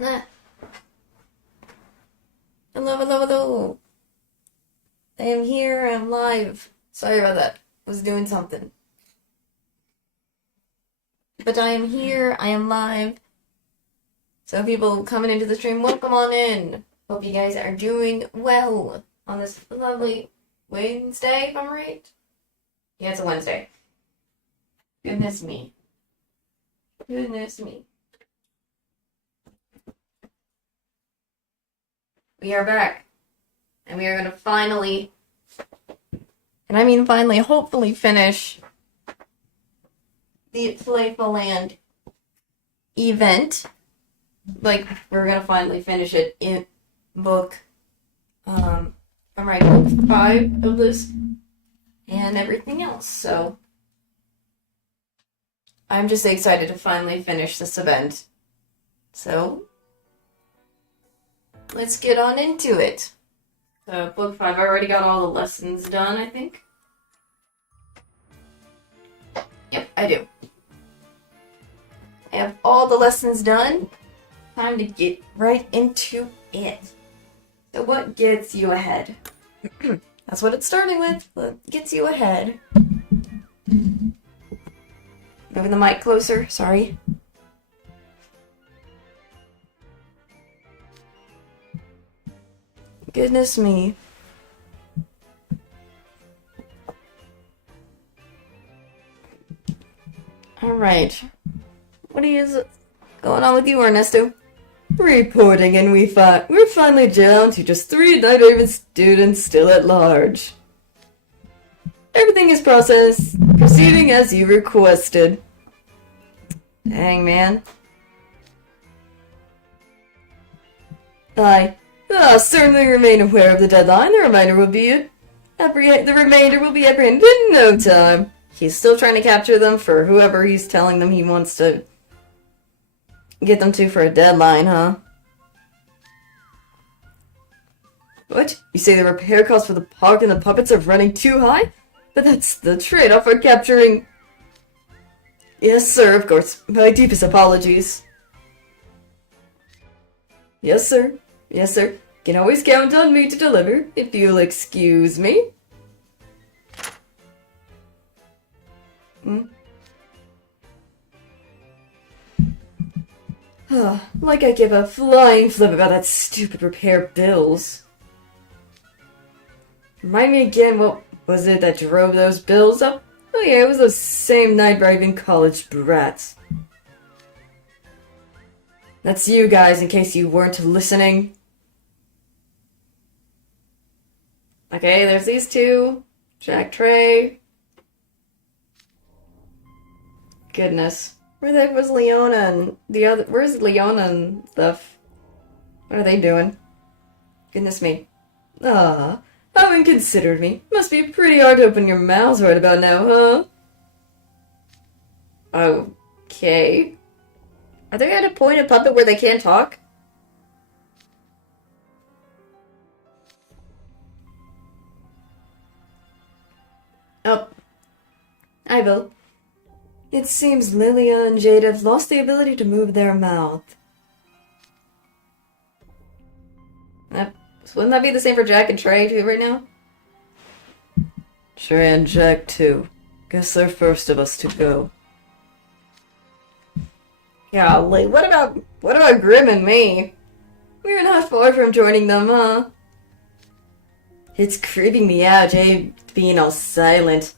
Nah. Hello, hello, hello. I am here, I'm live. Sorry about that. I was doing something. But I am here, I am live. So people coming into the stream, welcome on in. Hope you guys are doing well on this lovely Wednesday, if I'm right. Yeah, it's a Wednesday. Goodness me. Goodness me. We are back. And we are going to finally, and I mean finally, hopefully finish the Playful Land event. Like, we're going to finally finish it in book, I'm right, book 5 of this and everything else. So, I'm just excited to finally finish this event. So, let's get on into it. So, book 5, I already got all the lessons done, I think. Yep, I do. I have all the lessons done. Time to get right into it. So what gets you ahead? That's what it's starting with. What gets you ahead? Moving the mic closer, sorry. Goodness me. Alright. What is going on with you, Ernesto? Reporting, and we're finally down to just 3 Night Raven students still at large. Everything is proceeding as you requested. Dang, man. I certainly remain aware of the deadline. The remainder will be apprehended in no time. He's still trying to capture them for whoever he's telling them he wants to get them to for a deadline, huh? What? You say the repair costs for the park and the puppets are running too high? But that's the trade-off for capturing... Yes, sir, of course. My deepest apologies. Yes, sir. Yes, sir. Can always count on me to deliver, if you'll excuse me. Like I give a flying flip about that stupid repair bills. Remind me again, what was it that drove those bills up? Oh yeah, it was those same Night Raven college brats. That's you guys, in case you weren't listening. Okay, there's these two. Jack Trey. Goodness. Where the heck was Leona and the other... Where's Leona and stuff? What are they doing? Goodness me. Haven't considered me. Must be pretty hard to open your mouths right about now, huh? Okay. Are they at a point of puppet where they can't talk? Oh. I will. It seems Lilia and Jade have lost the ability to move their mouth. Wouldn't that be the same for Jack and Trey too right now? Trey and Jack too. Guess they're first of us to go. Golly, what about Grim and me? We're not far from joining them, huh? It's creeping me out, Jade being all silent.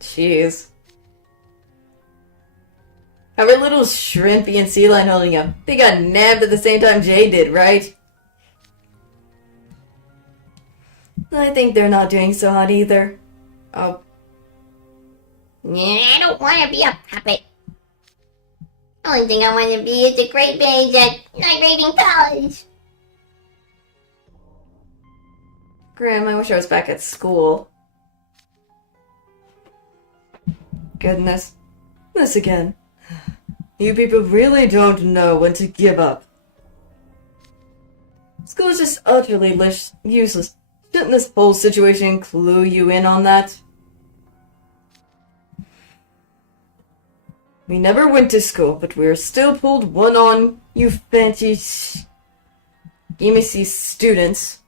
Jeez. How are little Shrimpy and Sea Lion holding up? They got nabbed at the same time Jay did, right? I think they're not doing so hot either. Oh. Yeah, I don't want to be a puppet. Only thing I want to be is a great mage at Night Raven College. Grim, I wish I was back at school. Goodness. This again. You people really don't know when to give up. School is just utterly useless. Shouldn't this whole situation clue you in on that? We never went to school, but we're still pulled one on you fancy gimmicky students.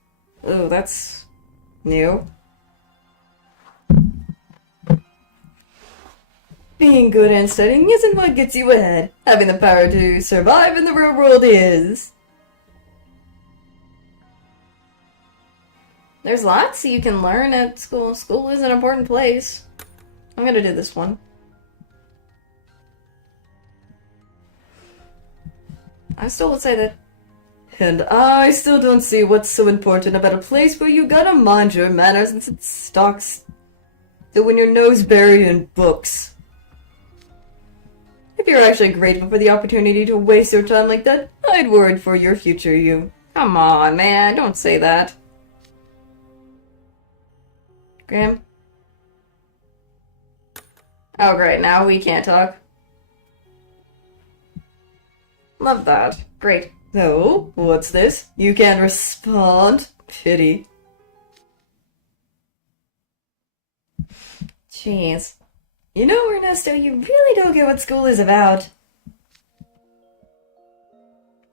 Oh, that's new. Being good and studying isn't what gets you ahead. Having the power to survive in the real world is. There's lots you can learn at school. School is an important place. I'm gonna do this one. I still would say that. And I still don't see what's so important about a place where you gotta mind your manners and sit stocks to when your nose buried in books. If you're actually grateful for the opportunity to waste your time like that, I'd worry for your future you. Come on, man, don't say that. Graham? Oh, great, now we can't talk. Love that. Great. So, what's this? You can't respond? Pity. Jeez. You know, Ernesto, you really don't get what school is about.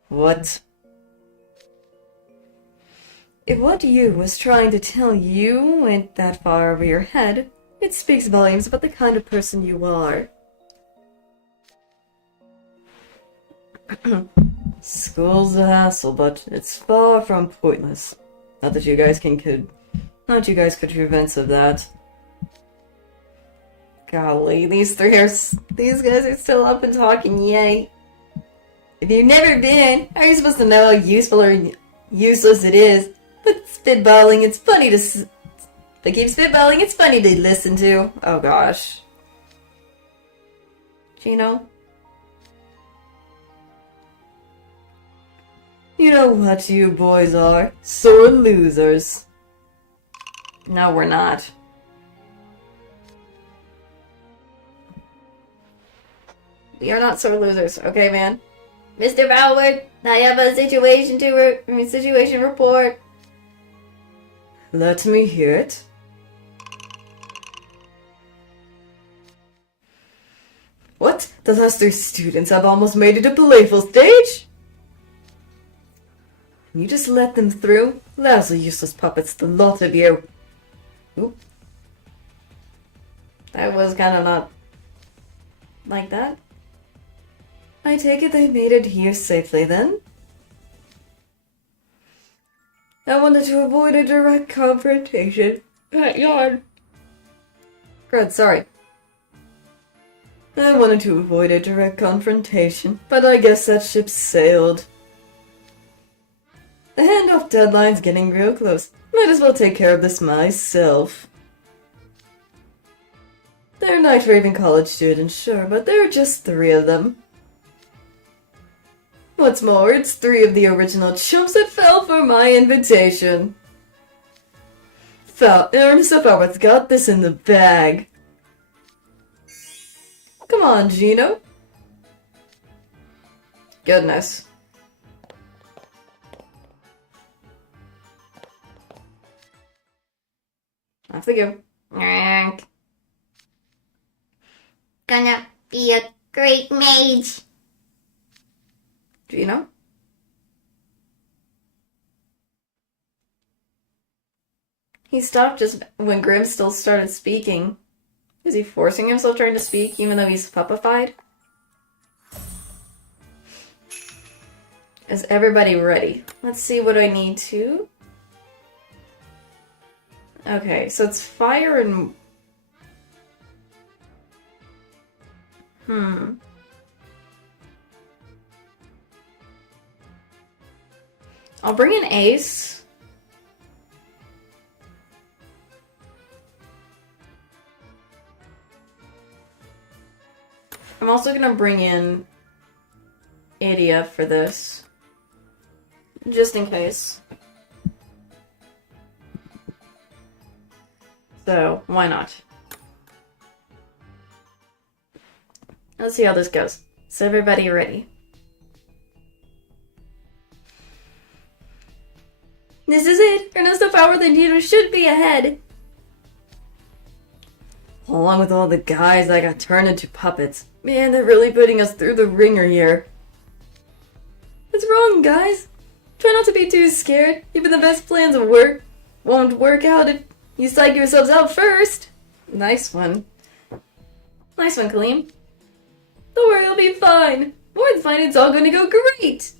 What? If what you was trying to tell you went that far over your head, it speaks volumes about the kind of person you are. School's a hassle, but it's far from pointless. Not that you guys could prevent of that. Golly, these guys are still up and talking, yay. If you've never been, how are you supposed to know how useful or useless it is? But spitballing, it's funny to they keep spitballing, it's funny to listen to. Oh gosh. Gino? You know what you boys are? Sore losers. No, we're not. We are not sore losers, okay, man? Mr. Ballard, I have a situation report. Let me hear it. What? The last 3 students have almost made it to Playful stage? You just let them through? Lousy useless puppets, the lot of you. Oop. That was kind of not like that. I take it they made it here safely then? I wanted to avoid a direct confrontation. Yawn. Good, sorry. I wanted to avoid a direct confrontation, but I guess that ship sailed. The handoff deadline's getting real close. Might as well take care of this myself. They're Night Raven College students, sure, but there are just 3 of them. What's more, it's 3 of the original chumps that fell for my invitation. Ernesto Falworth's got this in the bag. Come on, Gino. Goodness. Off they go. Gonna be a great mage. Gino? He stopped just when Grim still started speaking. Is he forcing himself trying to speak even though he's puppified? Is everybody ready? Let's see what I need to. Okay, so it's fire and... I'll bring in Ace. I'm also gonna bring in Adia for this. Just in case. So, why not? Let's see how this goes. Is everybody ready? This is it! Ernesto Falworth and Gino should be ahead! Along with all the guys that got turned into puppets. Man, they're really putting us through the ringer here. What's wrong, guys? Try not to be too scared. Even the best plans won't work out if you psych yourselves out first. Nice one. Nice one, Kaleem. Don't worry, you'll be fine. More than fine, it's all going to go great.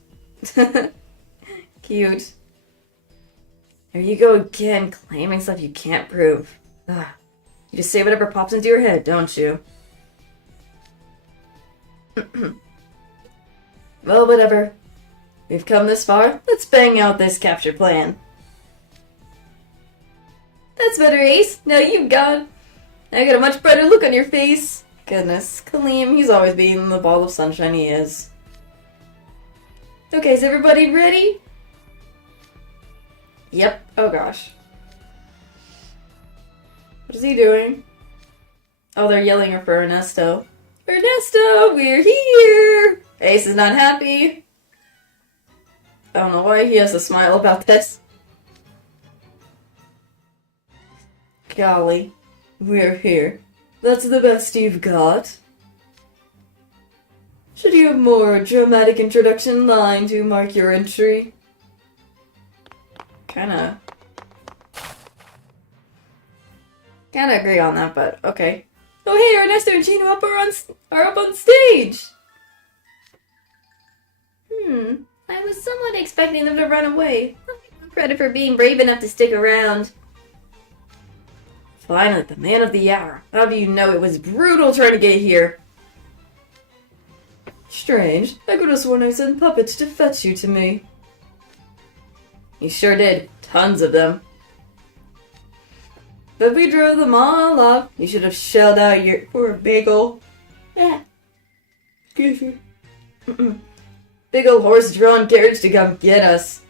Cute. There you go again, claiming stuff you can't prove. Ugh. You just say whatever pops into your head, don't you? Well, whatever. We've come this far. Let's bang out this capture plan. That's better, Ace. Now you've got... I got a much brighter look on your face. Goodness, Kaleem, he's always being the ball of sunshine he is. Okay, is everybody ready? Yep. Oh gosh. What is he doing? Oh, they're yelling for Ernesto. Ernesto, we're here! Ace is not happy. I don't know why he has to smile about this. Golly, we're here. That's the best you've got. Should you have more dramatic introduction line to mark your entry? Kinda agree on that, but okay. Oh hey, Ernesto and Gino are up on stage! I was somewhat expecting them to run away. Credit for being brave enough to stick around. Finally, the man of the hour. How do you know it was brutal trying to get here? Strange. I could have sworn I sent puppets to fetch you to me. You sure did. Tons of them. But we drove them all off. You should have shelled out your poor bagel. Yeah. Excuse me. Big old horse-drawn carriage to come get us.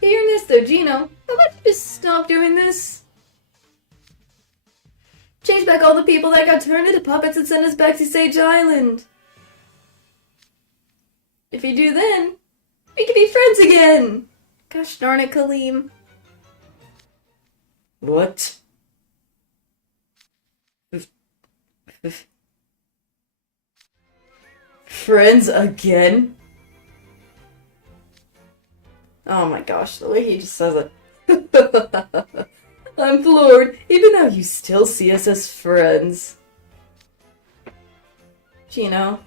Hey, Ernesto, Gino, how about you just stop doing this? Change back all the people that got turned into puppets and send us back to Sage Island. If you do then, we can be friends again. Gosh darn it, Kaleem. What? Friends again? Oh my gosh, the way he just says it. I'm floored. Even now you still see us as friends. Gino.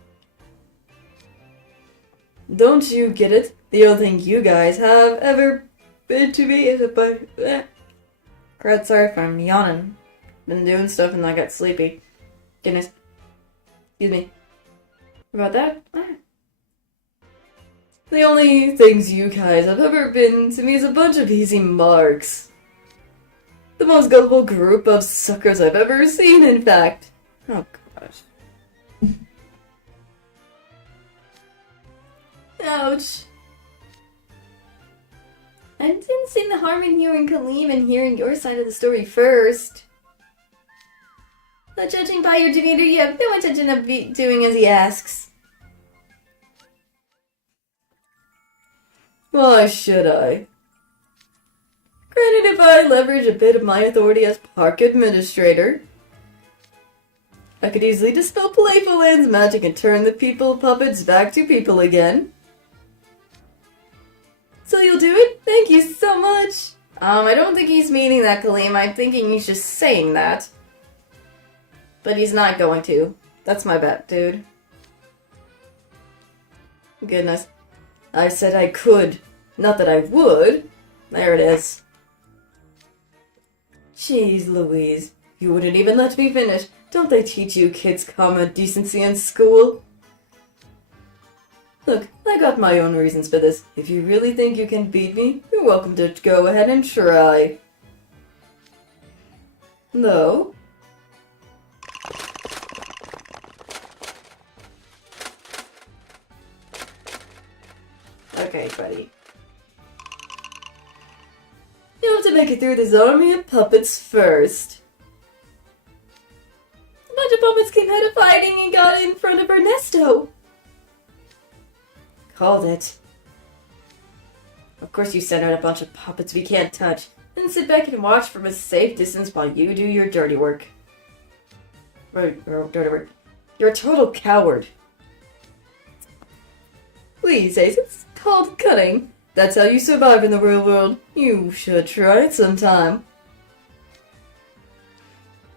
Don't you get it? The only thing you guys have ever been to me is a bunch... Crud, sorry if I'm yawning. Been doing stuff and I got sleepy. Goodness. Excuse me. About that? The only things you guys have ever been to me is a bunch of easy marks. The most gullible group of suckers I've ever seen, in fact. Oh gosh. Ouch. I didn't see the harm in hearing Kaleem and hearing your side of the story first. But judging by your demeanor, you have no intention of doing as he asks. Why should I? Granted, if I leverage a bit of my authority as park administrator, I could easily dispel Playful Land's magic and turn the people puppets back to people again. So you'll do it? Thank you so much! I don't think he's meaning that, Kaleem. I'm thinking he's just saying that. But he's not going to. That's my bet, dude. Goodness. I said I could. Not that I would. There it is. Jeez Louise. You wouldn't even let me finish. Don't they teach you kids common decency in school? Look, I got my own reasons for this. If you really think you can beat me, you're welcome to go ahead and try. No? Okay, buddy. You have to make it through this army of puppets first. A bunch of puppets came out of hiding and got in front of Ernesto. Called it. Of course you sent out a bunch of puppets we can't touch, and sit back and watch from a safe distance while you do your dirty work. whatever. You're a total coward. Please, Ace, it's called cutting. That's how you survive in the real world. You should try it sometime.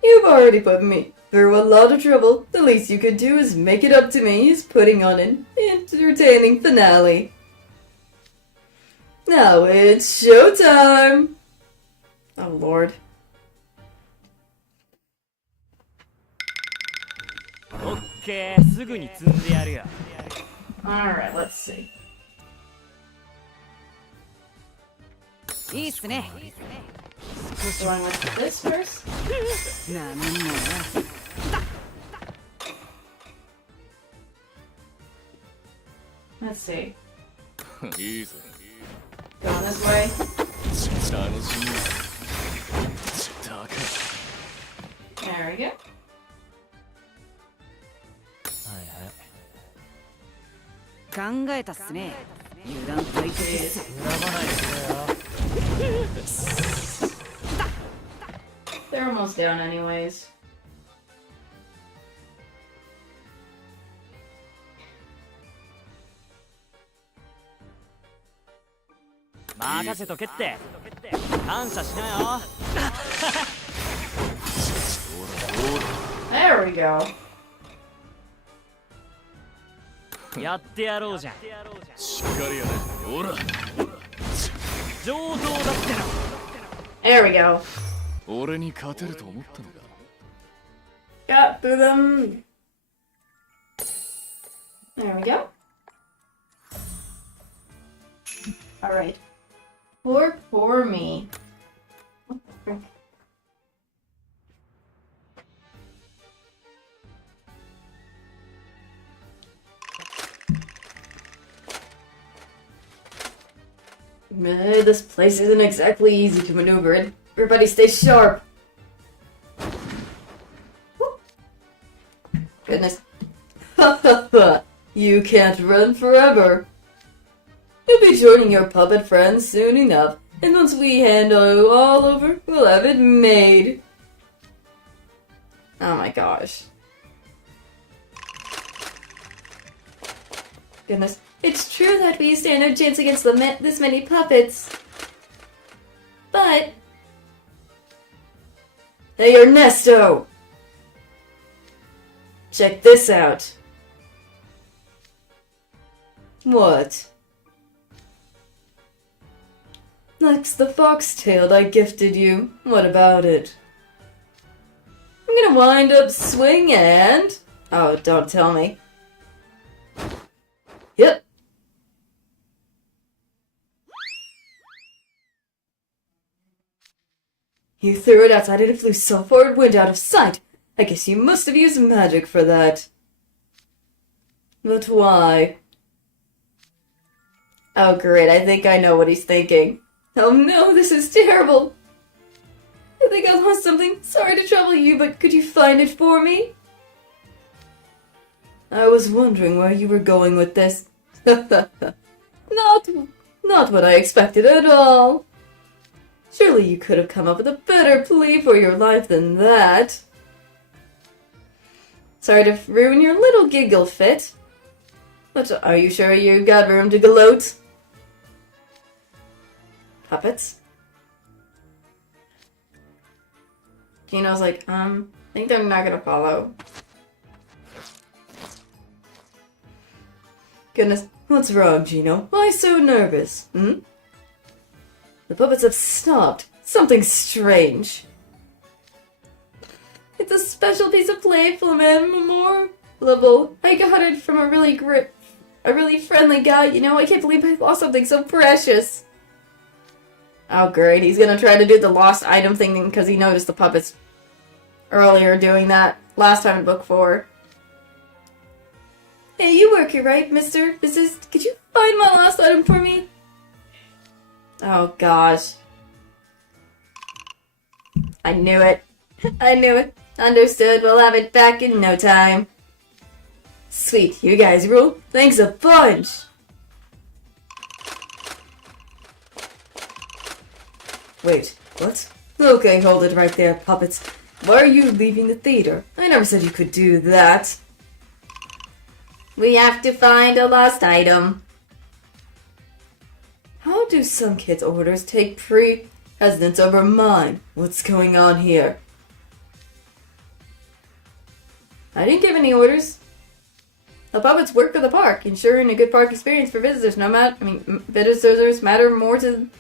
You've already put me through a lot of trouble. The least you could do is make it up to me is putting on an entertaining finale. Now it's showtime! Oh lord. Okay, すぐに積んでやるよ。 Alright, let's see. いいっすね。 Just going with this first? なめんなよ。 Let's see. いいぞ。 Go this way. 楽しみ。だか There we go. 考えたっすね。油断大敵っす。 They're almost down anyways.任せとけって。感謝しなよ。 There we go. やってやろうじゃん。しっかりやれ。ほら。上等だっての。 There we go. 俺に勝てると思ったのか。 Got through them. There we go. Alright. Poor me. This place isn't exactly easy to maneuver in. Everybody stay sharp. Goodness. Ha ha ha. You can't run forever. You'll be joining your puppet friends soon enough, and once we handle you all over, we'll have it made. Oh my gosh. Goodness. It's true that we stand no chance against this many puppets. But... Hey, Ernesto! Check this out. What? That's the foxtail I gifted you. What about it? I'm gonna wind up swing and... Oh, don't tell me. Yep. You threw it outside and it flew so far it went out of sight. I guess you must have used magic for that. But why? Oh great, I think I know what he's thinking. Oh no, this is terrible. I think I lost something. Sorry to trouble you, but could you find it for me? I was wondering where you were going with this. Not what I expected at all. Surely you could have come up with a better plea for your life than that. Sorry to ruin your little giggle fit. But are you sure you got room to gloat? Puppets? Gino's like, I think they're not gonna follow. Goodness, what's wrong, Gino? Why so nervous, hmm? The puppets have stopped. Something strange. It's a special piece of Playful memorable. I got it from a really friendly guy, you know? I can't believe I lost something so precious. Oh great, he's gonna try to do the lost item thing because he noticed the puppets earlier doing that last time in book 4. Hey, you work here, right, Mr. Physicist? Could you find my lost item for me? Oh gosh. I knew it. I knew it. Understood, we'll have it back in no time. Sweet, you guys rule. Thanks a bunch! Wait, what? Okay, hold it right there, puppets. Why are you leaving the theater? I never said you could do that. We have to find a lost item. How do some kids' orders take precedence over mine? What's going on here? I didn't give any orders. The puppets work for the park, ensuring a good park experience for visitors. Visitors matter more to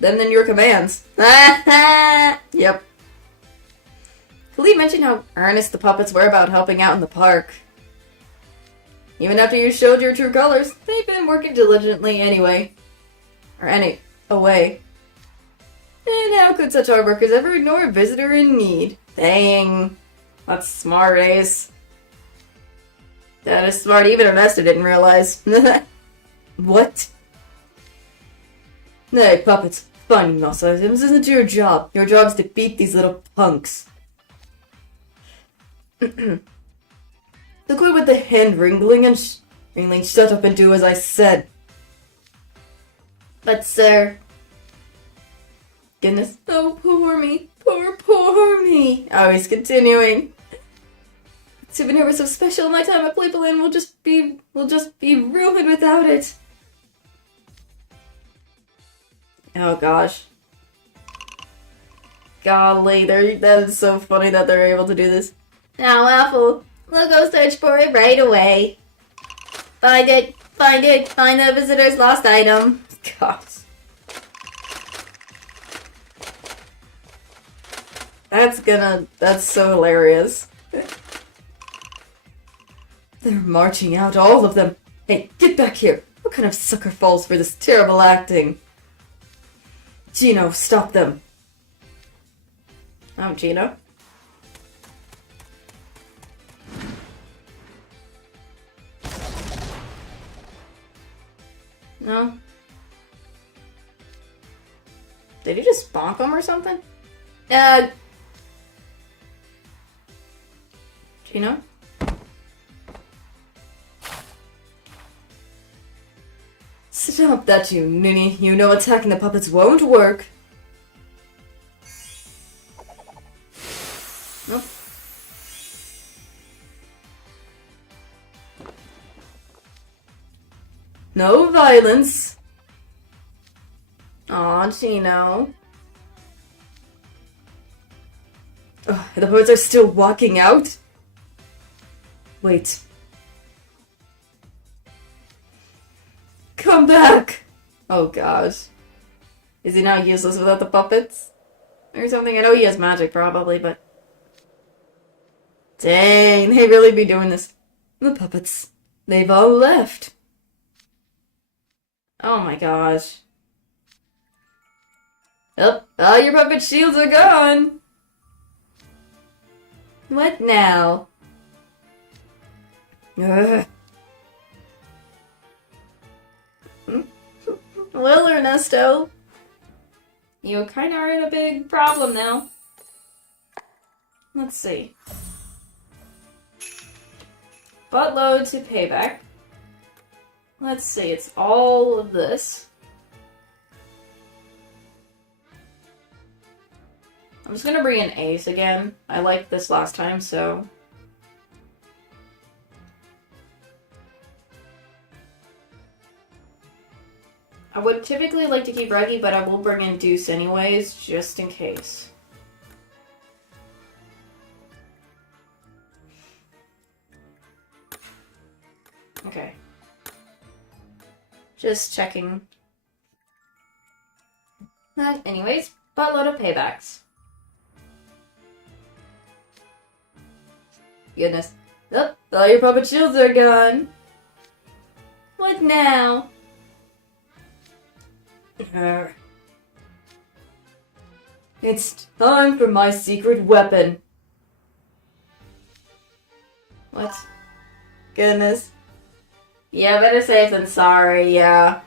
them than your commands. Yep. Philippe mentioned how earnest the puppets were about helping out in the park. Even after you showed your true colors, they've been working diligently anyway. Away. And how could such hard workers ever ignore a visitor in need? Dang. That's smart, Ace. That is smart. Even Ernesto didn't realize. What? Hey, puppets. Finding lost items isn't your job. Your job is to beat these little punks. The quid with the hand wringling and shut up and do as I said. But sir... Goodness. Oh, poor me. Poor me. Oh, he's continuing. Souvenir was so special. My time at Playful will just be ruined without it. Oh gosh. Golly, that is so funny that they're able to do this. How awful. We'll go search for it right away. Find it. Find the visitor's lost item. Gosh. That's so hilarious. They're marching out, all of them. Hey, get back here. What kind of sucker falls for this terrible acting? Gino, stop them. Oh, Gino. No? Did he just bonk him or something? Gino? Stop that, you ninny. You know attacking the puppets won't work. Nope. No violence. Aw, Gino. Ugh, the puppets are still walking out? Wait. Come back! Oh gosh. Is he now useless without the puppets? Or something? I know he has magic probably, but... Dang, they really be doing this. The puppets. They've all left. Oh my gosh. Oh, all your puppet shields are gone! What now? Ugh. Well, Ernesto, you kinda are in a big problem now. Let's see. Buttload to payback. Let's see, it's all of this. I'm just gonna bring in Ace again. I liked this last time, so... I would typically like to keep Reggie, but I will bring in Deuce anyways, just in case. Okay. Just checking. Anyways, buttload of paybacks. Goodness. Oh, all your puppet shields are gone. What now? It's time for my secret weapon. What? Goodness. Yeah, better safe than sorry, yeah.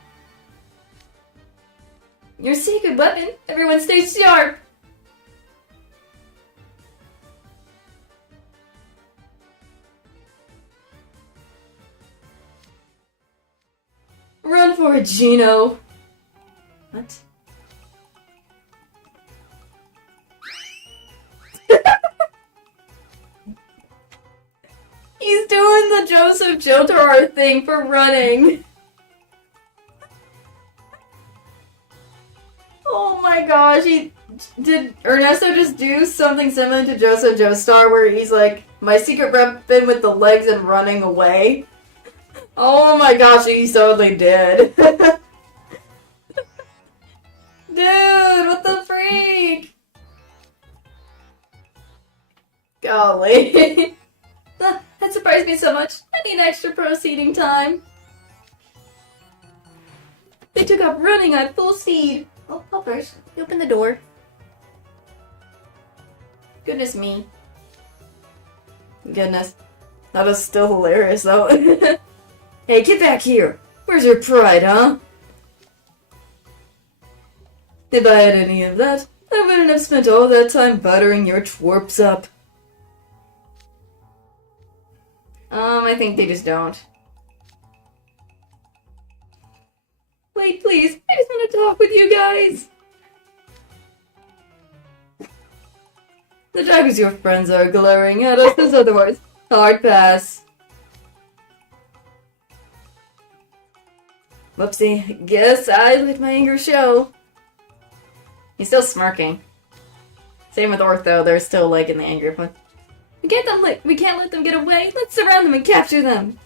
Your secret weapon? Everyone stay sharp! Run for it, Gino! What? He's doing the Joseph Jotaro thing for running. Oh my gosh, did Ernesto just do something similar to Joseph Joestar where he's like, my secret weapon with the legs and running away? Oh my gosh, he totally did. Dude, what the freak? Golly. That surprised me so much. I need extra proceeding time. They took up running at full speed. Oh, helpers, open the door. Goodness me. Goodness. That was still hilarious, though. Hey, get back here! Where's your pride, huh? If I had any of that, I wouldn't have spent all that time buttering your twerps up. I think they just don't. Wait, please. I just want to talk with you guys. The daggers your friends are glaring at us as otherwise. Hard pass. Whoopsie. Guess I let my anger show. He's still smirking. Same with Ortho. They're still like in the anger point. We can't let them get away. Let's surround them and capture them.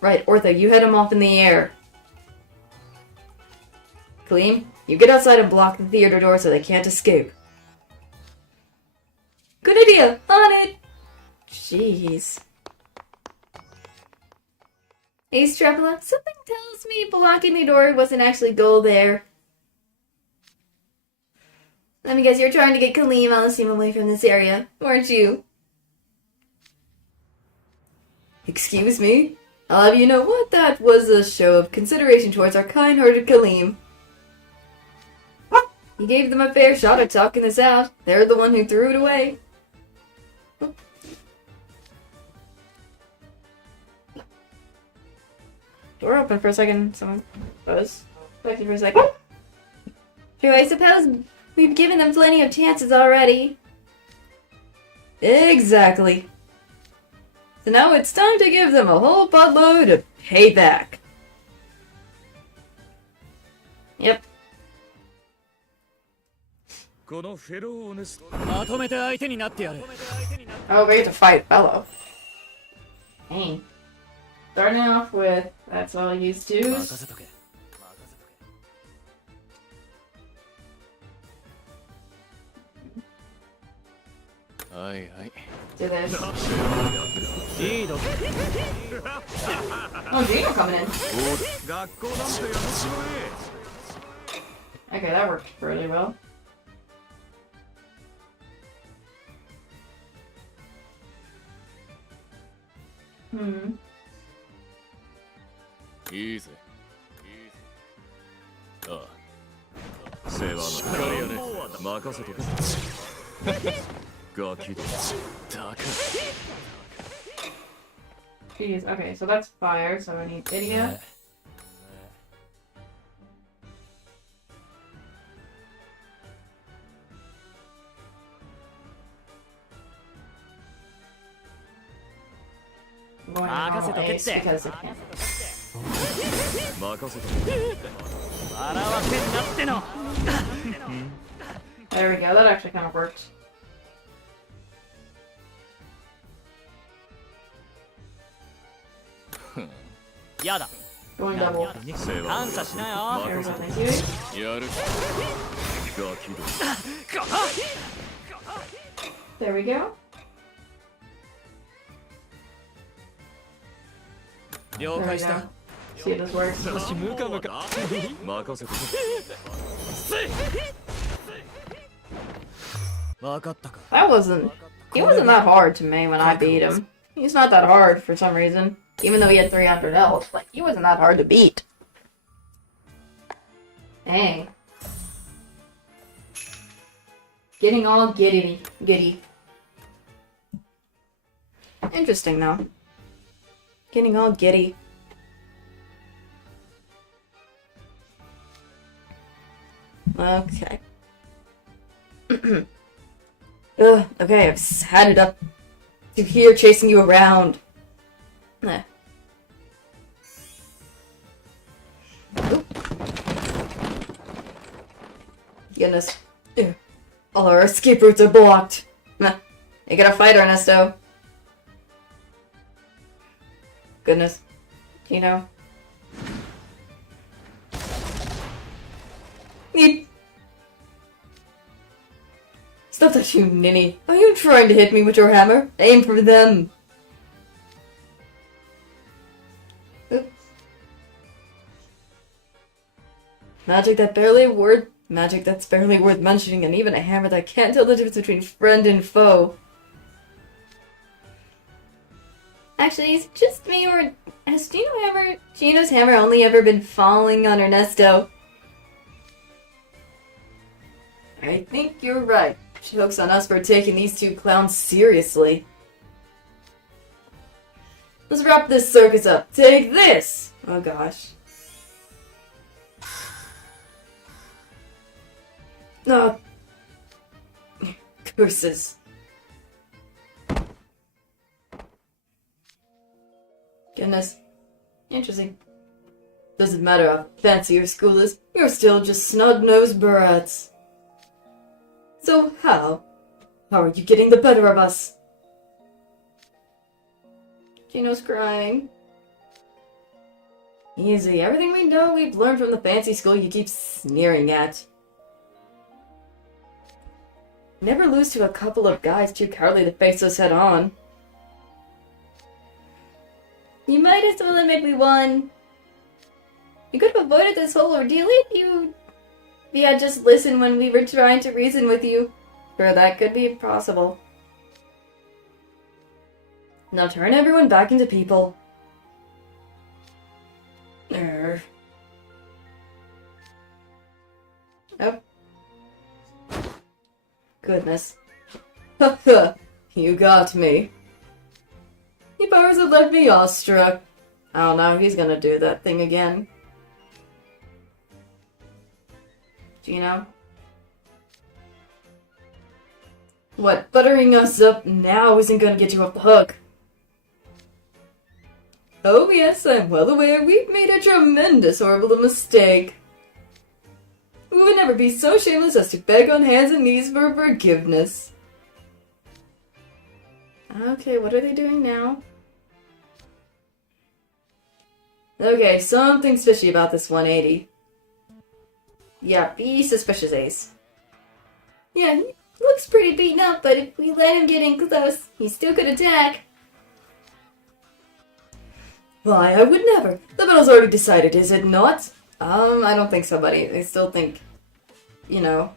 Right, Ortho, you head them off in the air. Kaleem, you get outside and block the theater door so they can't escape. Good idea! On it! Jeez. Ace Trapala, something tells me blocking the door wasn't actually goal there. Let me guess, you're trying to get Kaleem Alasim away from this area, weren't you? Excuse me? I'll have you know what that was a show of consideration towards our kind-hearted Kaleem. You gave them a fair shot at talking this out. They're the one who threw it away. Door open for a second. Someone was expected for a second. True, I suppose we've given them plenty of chances already. Exactly. So now it's time to give them a whole buttload of payback. Yep. このフェローオネストまとめて相手になってやる Oh, we have to fight fellow. Dang. Starting off with, that's all used to. 任せとけ はいはい。 Do this. リード Oh, Gino coming in. 学校なんてやめちまえ Okay, that worked really well. Hmm. いいぜ。ああ。世話のしっかりやれ。任せとけ。ガキだ。だか Jeez, okay, so that's fire, so I need idiot. I'm going normal ace because it can't. 任せとけ。笑わせんなっての There we go, that actually kind of worked. Yada. Going double. 感謝しなよ There we go, thank you. やる。ガキだ。 There we go. 了 There 解 we し go. た See if this works. よしムカムカ 任せとけ。 分かったか That wasn't... He wasn't that hard to me when I beat him. He's not that hard for some reason. Even though he had 300 health. Like, he wasn't that hard to beat. Dang. Getting all giddy. Interesting, though. Getting all giddy. Okay. Ugh, okay, I've had it up. To here chasing you around. Nah. Oop. Goodness. Ugh. All our escape routes are blocked. Nah. You gotta fight, Ernesto. Goodness. You know. Neat. Stop that, you ninny. Are you trying to hit me with your hammer? Aim for them. Oops. Magic that's barely worth mentioning, and even a hammer that can't tell the difference between friend and foe. Actually, is it just me, or has Gino's hammer only ever been falling on Ernesto? I think you're right. She hooks on us for taking these two clowns seriously. Let's wrap this circus up. Take this! Oh gosh. No. Curses. Goodness. Interesting. Doesn't matter how fancy your school is, you're still just snub-nosed brats. So how are you getting the better of us? Gino's crying. Easy. Everything we know we've learned from the fancy school you keep sneering at. Never lose to a couple of guys too cowardly to face us head on. You might as well admit we won. You could have avoided this whole ordeal if you had just listened when we were trying to reason with you. Sure, that could be possible. Now turn everyone back into people. Oh. Goodness. Haha, you got me. Your powers have left me awestruck. Oh no, he's gonna do that thing again. Gino? What, buttering us up now isn't gonna get you off the hook. Oh yes, I'm well aware we've made a tremendous horrible mistake. We would never be so shameless as to beg on hands and knees for forgiveness. Okay, what are they doing now? Okay, something's fishy about this 180. Yeah, be suspicious, Ace. Yeah, he looks pretty beaten up, but if we let him get in close, he still could attack. Why, I would never. The battle's already decided, is it not? I don't think so, buddy. I still think, you know,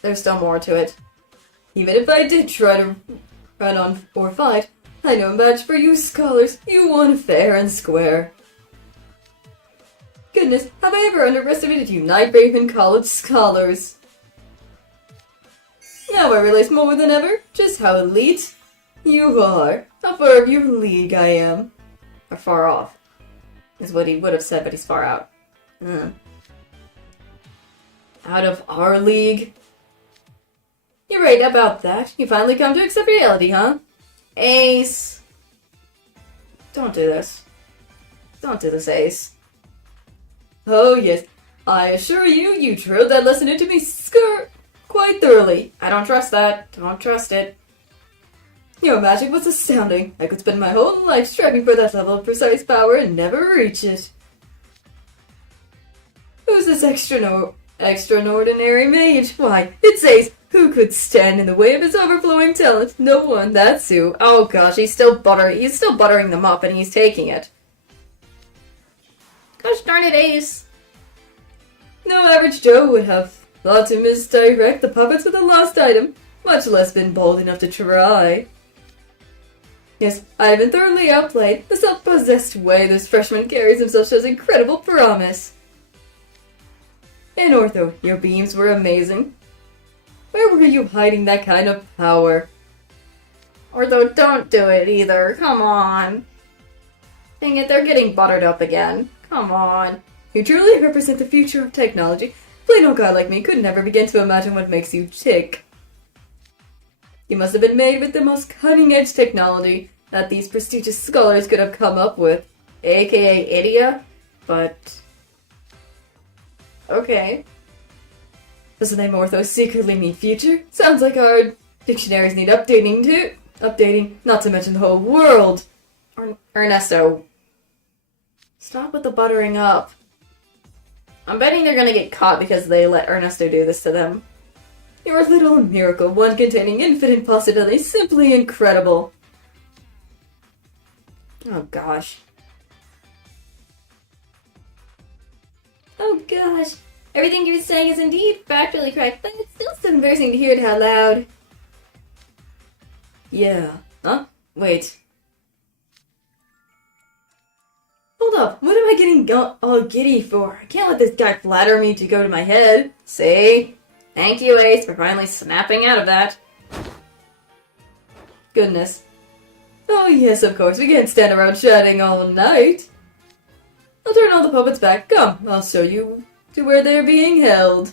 there's still more to it. Even if I did try to run on or fight, I know a match for you scholars. You won fair and square. Goodness, have I ever underestimated you Night-Raven College scholars? Now I realize more than ever just how elite you are. How far of your league I am. Or far off, is what he would have said, but he's far out. Out of our league? You're right about that. You finally come to accept reality, huh? Ace! Don't do this. Don't do this, Ace. Oh yes, I assure you, you drilled that lesson into me quite thoroughly. I don't trust that. Don't trust it. Your magic was astounding. I could spend my whole life striving for that level of precise power and never reach it. Who's this extraordinary mage? Why, it's Ace. Who could stand in the way of his overflowing talent? No one, that's who. Oh gosh, he's still buttering them up and he's taking it. Gosh darn it, Ace. No average Joe would have thought to misdirect the puppets with a lost item, much less been bold enough to try. Yes, I've been thoroughly outplayed. The self-possessed way this freshman carries himself shows incredible promise. And Ortho, your beams were amazing. Where were you hiding that kind of power? Ortho, don't do it either. Come on. Dang it, they're getting buttered up again. Come on. You truly represent the future of technology. Plain old guy like me could never begin to imagine what makes you tick. You must have been made with the most cutting-edge technology that these prestigious scholars could have come up with, aka Idia, but... okay. Does the name Ortho secretly mean future? Sounds like our dictionaries need updating too. Updating, not to mention the whole world. Ernesto, stop with the buttering up. I'm betting they're gonna get caught because they let Ernesto do this to them. Your little miracle, one containing infinite possibilities, simply incredible. Oh gosh. Oh gosh. Everything you're saying is indeed factually correct, but it's still so embarrassing to hear it out loud. Yeah. Huh? Wait. Hold up, what am I getting all giddy for? I can't let this guy flatter me to go to my head. See? Thank you, Ace, for finally snapping out of that. Goodness. Oh yes, of course, we can't stand around chatting all night. I'll turn all the puppets back. Come, I'll show you to where they're being held.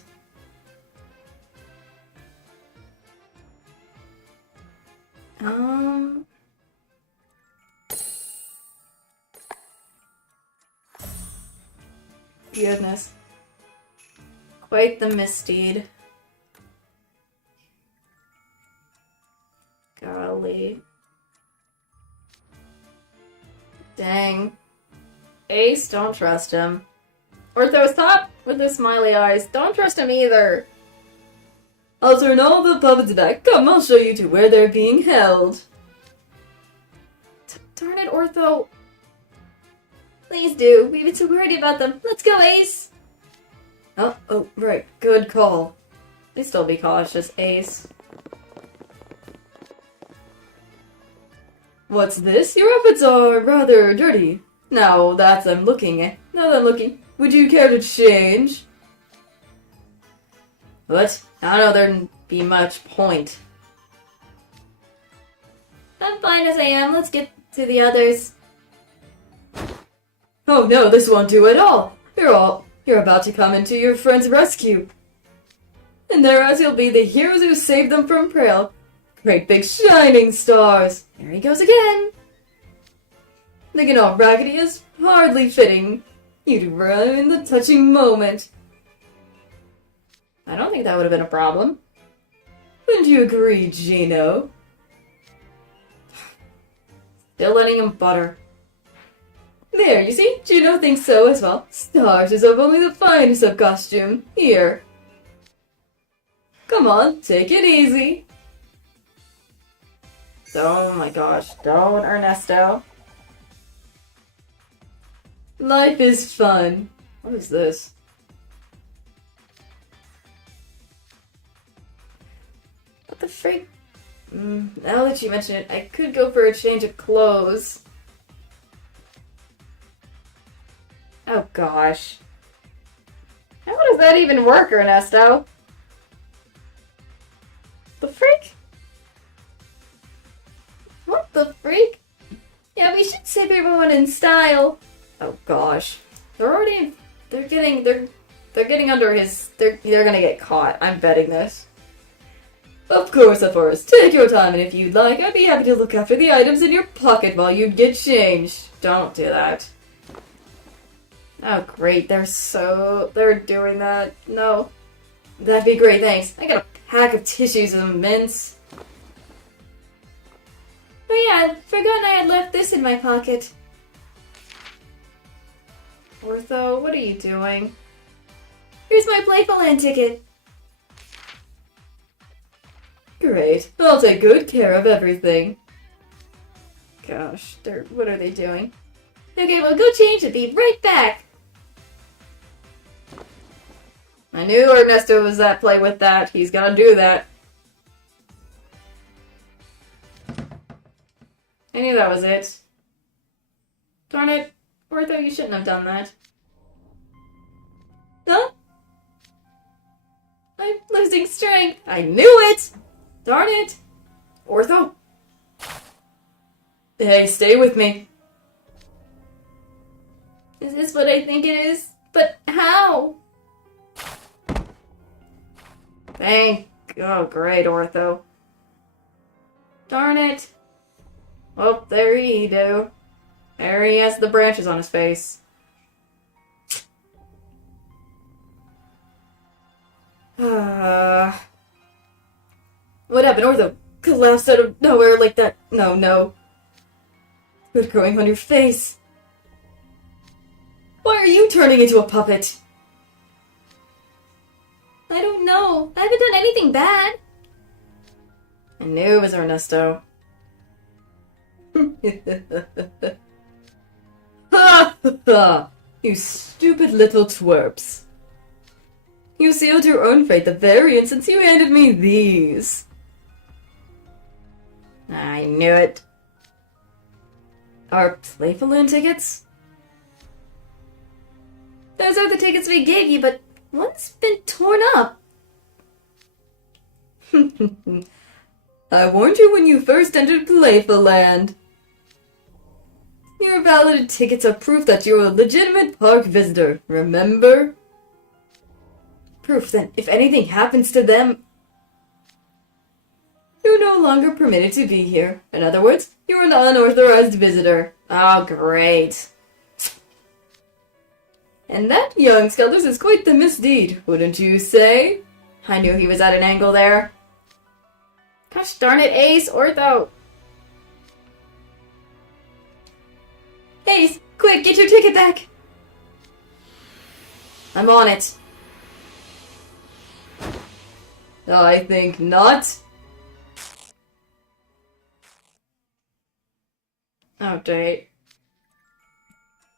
Goodness. Quite the misdeed. Golly. Dang. Ace, don't trust him. Ortho, stop with the smiley eyes. Don't trust him either. I'll turn all the puppets back. Come, I'll show you to where they're being held. Darn it, Ortho. Please do. We've been so worried about them. Let's go, Ace. Oh, right. Good call. Please still be cautious, Ace. What's this? Your outfits are rather dirty. Now that I'm looking. Would you care to change? What? I don't know there'd be much point. I'm fine as I am. Let's get to the others. Oh no, this won't do at all. You're about to come into your friend's rescue. And thereas you'll be the heroes who saved them from peril. Great big shining stars. There he goes again. Looking all raggedy is hardly fitting. You'd ruin the touching moment. I don't think that would have been a problem. Wouldn't you agree, Gino? Still letting him butter. There, you see? Gino thinks so as well. Stars deserve only the finest of costume. Here. Come on, take it easy. Oh my gosh, don't, Ernesto. Life is fun. What is this? What the freak? Now that you mention it, I could go for a change of clothes. Oh gosh. How does that even work, Ernesto? The freak? What the freak? Yeah, we should save everyone in style. Oh gosh. They're getting under his, they're gonna get caught. I'm betting this. Of course. Take your time, and if you'd like, I'd be happy to look after the items in your pocket while you get changed. Don't do that. Oh great, they're doing that. No. That'd be great, thanks. I got a pack of tissues and mints. Oh yeah, I'd forgotten I had left this in my pocket. Ortho, what are you doing? Here's my Playful land ticket. Great. I'll take good care of everything. Gosh, what are they doing? Okay, well go change and be right back. I knew Ernesto was at play with that. He's gonna do that. I knew that was it. Darn it. Ortho, you shouldn't have done that. Huh? I'm losing strength. I knew it! Darn it! Ortho? Hey, stay with me. Is this what I think it is? But how? Oh, great, Ortho. Darn it. Oh, there you go. There he has the branches on his face. What happened? Ortho collapsed out of nowhere like that. No. Good growing on your face. Why are you turning into a puppet? I don't know. I haven't done anything bad. I knew it was Ernesto. Ha ha! You stupid little twerps. You sealed your own fate the very instant you handed me these. I knew it. Our Playful tickets? Those are the tickets we gave you, but one's been torn up. I warned you when you first entered Playful Land. Your validated tickets are proof that you're a legitimate park visitor, remember? Proof that if anything happens to them, you're no longer permitted to be here. In other words, you're an unauthorized visitor. Oh, great. And that, young scholars, is quite the misdeed, wouldn't you say? I knew he was at an angle there. Gosh darn it, Ace, Ortho. Ace, quick, get your ticket back. I'm on it. I think not. Oh, dang.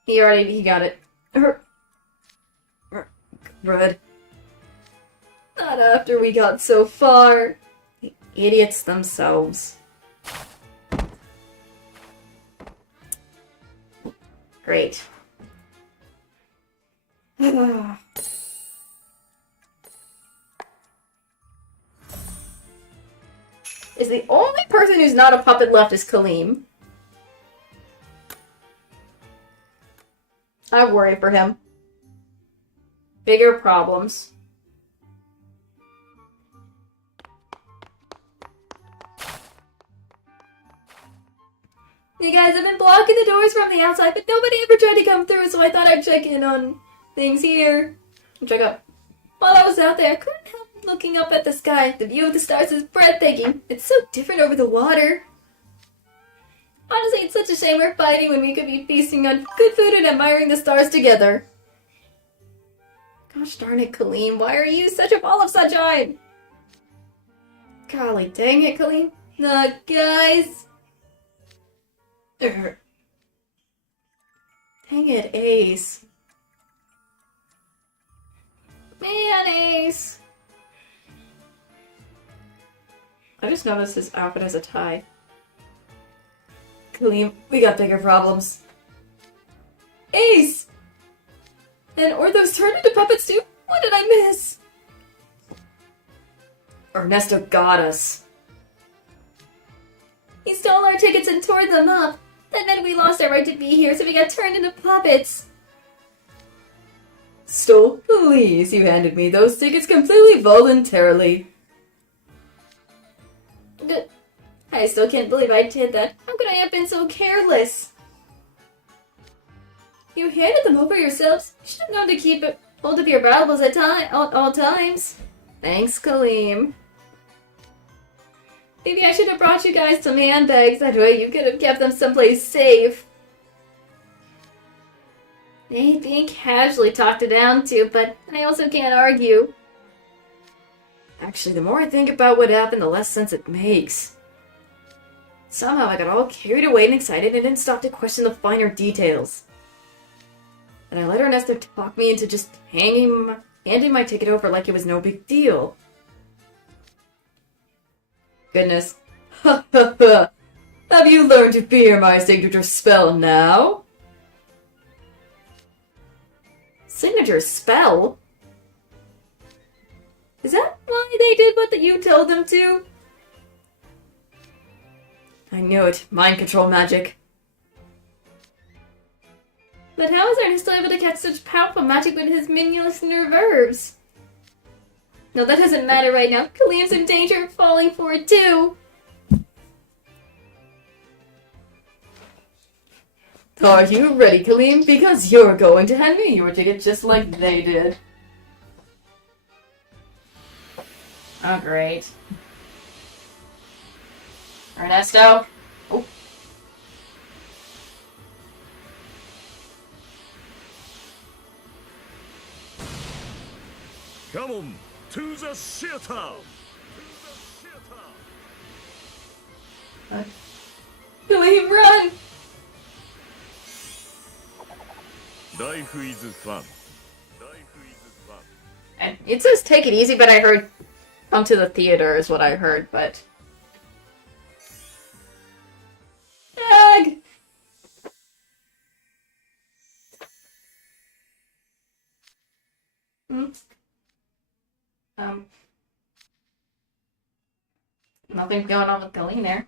He got it. Red. Not after we got so far. The idiots themselves. Great. Is the only person who's not a puppet left is Kaleem. I worry for him. Bigger problems. You guys have been blocking the doors from the outside, but nobody ever tried to come through, so I thought I'd check in on things here. Check out. While I was out there, I couldn't help looking up at the sky. The view of the stars is breathtaking. It's so different over the water. Honestly, it's such a shame we're fighting when we could be feasting on good food and admiring the stars together. Gosh darn it, Kaleem. Why are you such a ball of sunshine? Golly dang it, Kaleem. Guys. Dang it, Ace. Man, Ace. I just noticed his outfit has a tie. Kaleem, we got bigger problems. Ace! And Orthos turned into puppets too? What did I miss? Ernesto got us. He stole our tickets and tore them up. That meant we lost our right to be here, so we got turned into puppets. Stole? Please, you handed me those tickets completely voluntarily. Good. I still can't believe I did that. How could I have been so careless? You handed them over yourselves. You should have known to keep hold of your valuables at all times. Thanks, Kaleem. Maybe I should have brought you guys some handbags. That way you could have kept them someplace safe. They being casually talked it down to, but I also can't argue. Actually, the more I think about what happened, the less sense it makes. Somehow I got all carried away and excited and didn't stop to question the finer details. And I let Ernesto talk me into just handing my ticket over like it was no big deal. Goodness. Ha ha ha! Have you learned to fear my signature spell now? Signature spell? Is that why they did what you told them to? I knew it. Mind control magic. But how is Ernesto able to catch such powerful magic with his meaningless nerves? No, that doesn't matter right now. Kaleem's in danger of falling for it too. Are you ready, Kaleem? Because you're going to hand me your ticket just like they did. Oh, great. Ernesto? Oh. Come on to the theater. Kaleem, run! Life is fun. And it says take it easy, but I heard come to the theater is what I heard, but... Egg! Nothing's going on with Kaleem there.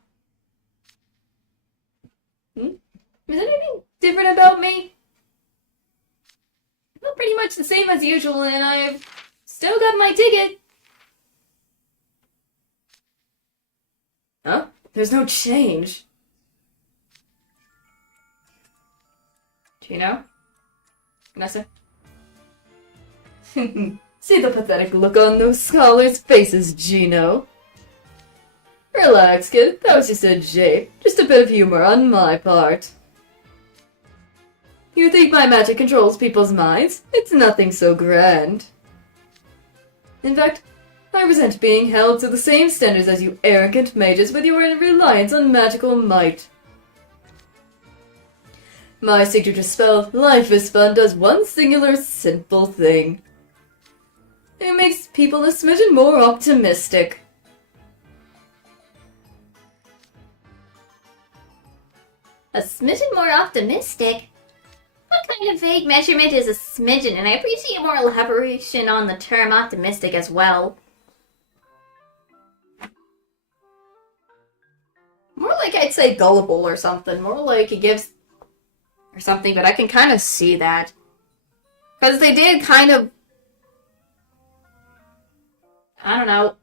Is anything different about me? I feel pretty much the same as usual, and I've still got my ticket. Huh? There's no change. Gino? Vanessa? See the pathetic look on those scholars' faces, Gino. Relax, kid. That was just a jape. Just a bit of humor on my part. You think my magic controls people's minds? It's nothing so grand. In fact, I resent being held to the same standards as you arrogant mages with your reliance on magical might. My signature spell, Life is Fun, does one singular simple thing. It makes people a smidgen more optimistic. A smidgen more optimistic? What kind of vague measurement is a smidgen? And I appreciate more elaboration on the term optimistic as well. More like I'd say gullible or something. More like it gives... or something, but I can kind of see that. Because they did kind of... I don't know.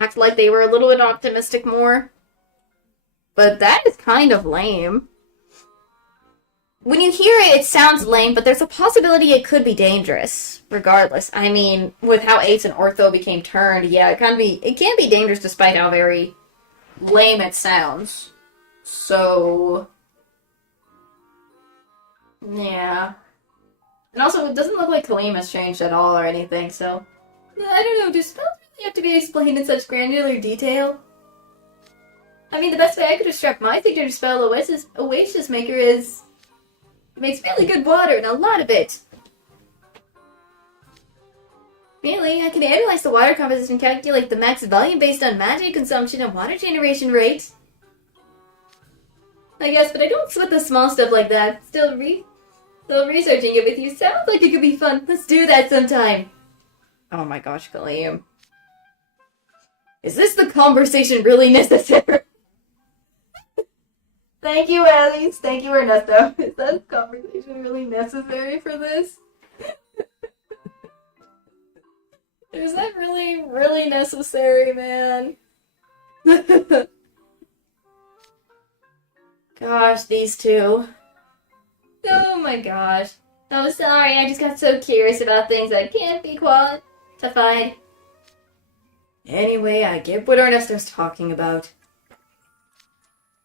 Act like they were a little bit optimistic more. But that is kind of lame. When you hear it, it sounds lame, but there's a possibility it could be dangerous. Regardless. I mean, with how Eights and Ortho became turned, yeah, it can be dangerous despite how very lame it sounds. So... yeah. And also, it doesn't look like Kaleem has changed at all or anything, so... I don't know, do spells really have to be explained in such granular detail? I mean, the best way I could describe my signature spell, Oasis Maker, is... it makes really good water, and a lot of it. Really, I can analyze the water composition and calculate the max volume based on magic consumption and water generation rate. I guess, but I don't sweat the small stuff like that. Still researching it with you sounds like it could be fun. Let's do that sometime. Oh my gosh, Kaleem. Is this the conversation really necessary? Thank you, Alice. Thank you, Ernesto. Is that conversation really necessary for this? Is that really, really necessary, man? Gosh, these two. Oh my gosh. Oh, sorry, I just got so curious about things that can't be quantified. Anyway, I get what Ernesto's talking about.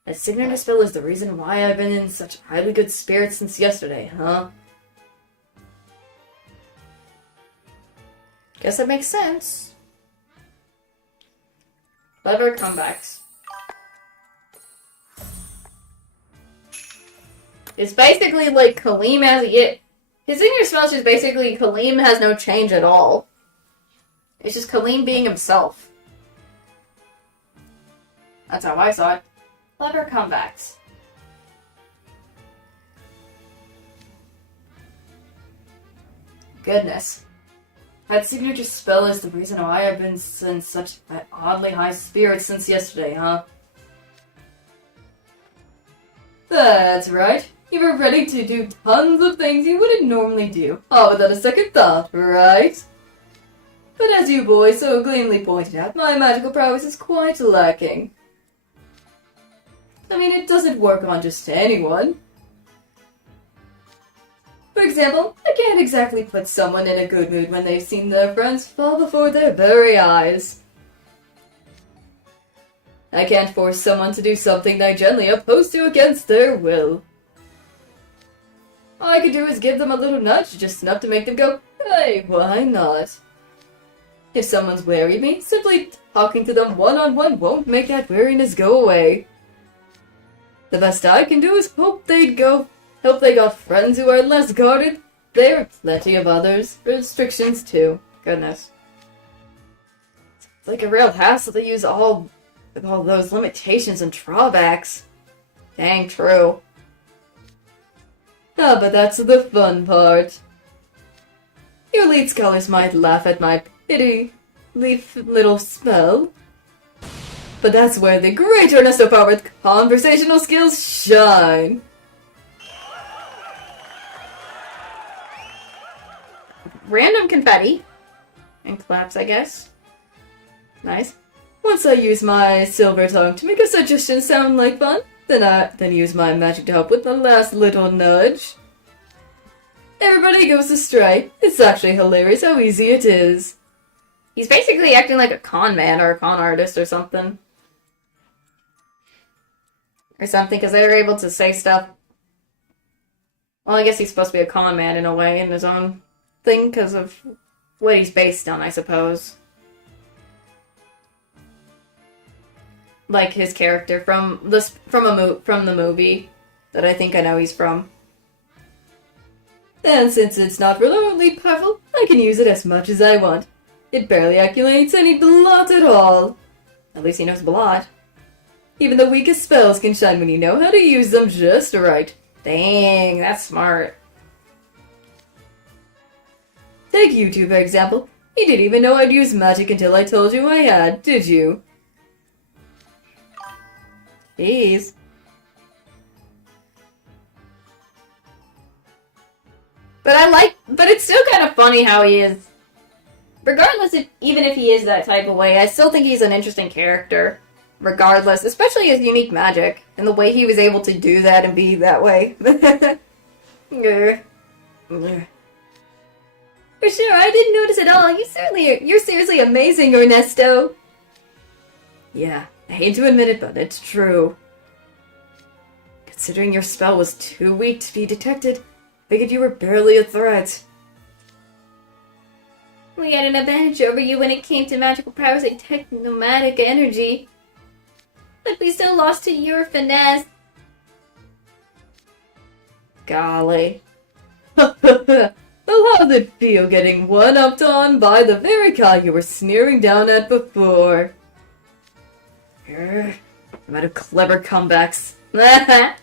That signature spell is the reason why I've been in such highly good spirits since yesterday, huh? Guess that makes sense. Clever comebacks. It's basically like Kaleem has his signature spell is just basically Kaleem has no change at all. It's just Kaleem being himself. That's how I saw it. Clever comebacks. Goodness. That signature spell is the reason why I've been in such oddly high spirits since yesterday, huh? That's right. You were ready to do tons of things you wouldn't normally do, all without a second thought, right? But as you boys so gleamingly pointed out, my magical prowess is quite lacking. I mean, it doesn't work on just anyone. For example, I can't exactly put someone in a good mood when they've seen their friends fall before their very eyes. I can't force someone to do something they're generally opposed to against their will. All I could do is give them a little nudge, just enough to make them go, hey, why not? If someone's wary of me, simply talking to them one-on-one won't make that wariness go away. The best I can do is hope they got friends who are less guarded. There are plenty of others. Restrictions too. Goodness. It's like a real hassle to use all those limitations and drawbacks. Dang true. Ah, but that's the fun part. Your elite scholars might laugh at my pity little spell, but that's where the great Ernesto Power with conversational skills shine. Random confetti. And claps, I guess. Nice. Once I use my silver tongue to make a suggestion sound like fun, then use my magic to help with the last little nudge. Everybody goes astray. It's actually hilarious how easy it is. He's basically acting like a con man or a con artist or something. Or something, because they were able to say stuff. Well, I guess he's supposed to be a con man in a way, in his own thing, because of what he's based on, I suppose. Like his character from the movie that I think I know he's from. And since it's not remotely powerful, I can use it as much as I want. It barely accumulates any blot at all. At least he knows blot. Even the weakest spells can shine when you know how to use them just right. Dang, that's smart. Take you two, for example. You didn't even know I'd use magic until I told you I had, did you? Jeez. But it's still kind of funny how he is. Regardless, even if he is that type of way, I still think he's an interesting character. Regardless, especially his unique magic and the way he was able to do that and be that way. For sure, I didn't notice at all. You're seriously amazing, Ernesto. Yeah, I hate to admit it, but it's true. Considering your spell was too weak to be detected, figured you were barely a threat. We had an advantage over you when it came to magical powers and technomatic energy. But we still lost to your finesse. Golly. Well, how'd it feel getting one-upped on by the very guy you were sneering down at before? I'm out of clever comebacks. Now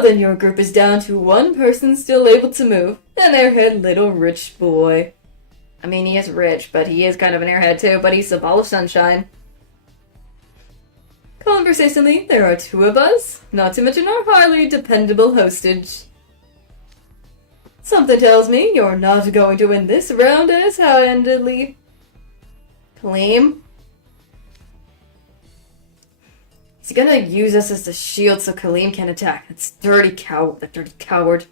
then, your group is down to one person still able to move, an airhead little rich boy. I mean, he is rich, but he is kind of an airhead too, but he's a ball of sunshine. Conversationally, there are two of us, not to mention our highly dependable hostage. Something tells me you're not going to win this round as handedly. Kaleem? He's gonna use us as the shield so Kaleem can attack. That dirty coward.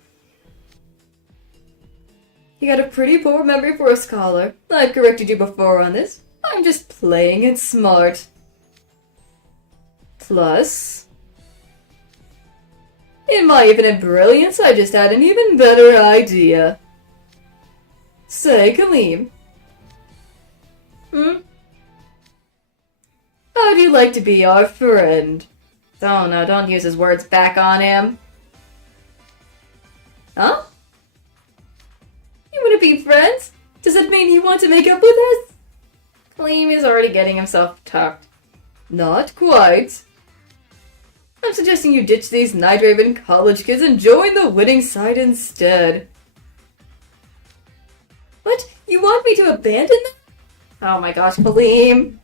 You got a pretty poor memory for a scholar. I've corrected you before on this. I'm just playing it smart. Plus, in my infinite brilliance, I just had an even better idea. Say, Kaleem. How'd you like to be our friend? Oh no, don't use his words back on him. Huh? You want to be friends? Does that mean you want to make up with us? Kaleem is already getting himself tucked. Not quite. I'm suggesting you ditch these Night Raven college kids and join the winning side instead. What? You want me to abandon them? Oh my gosh, Kaleem.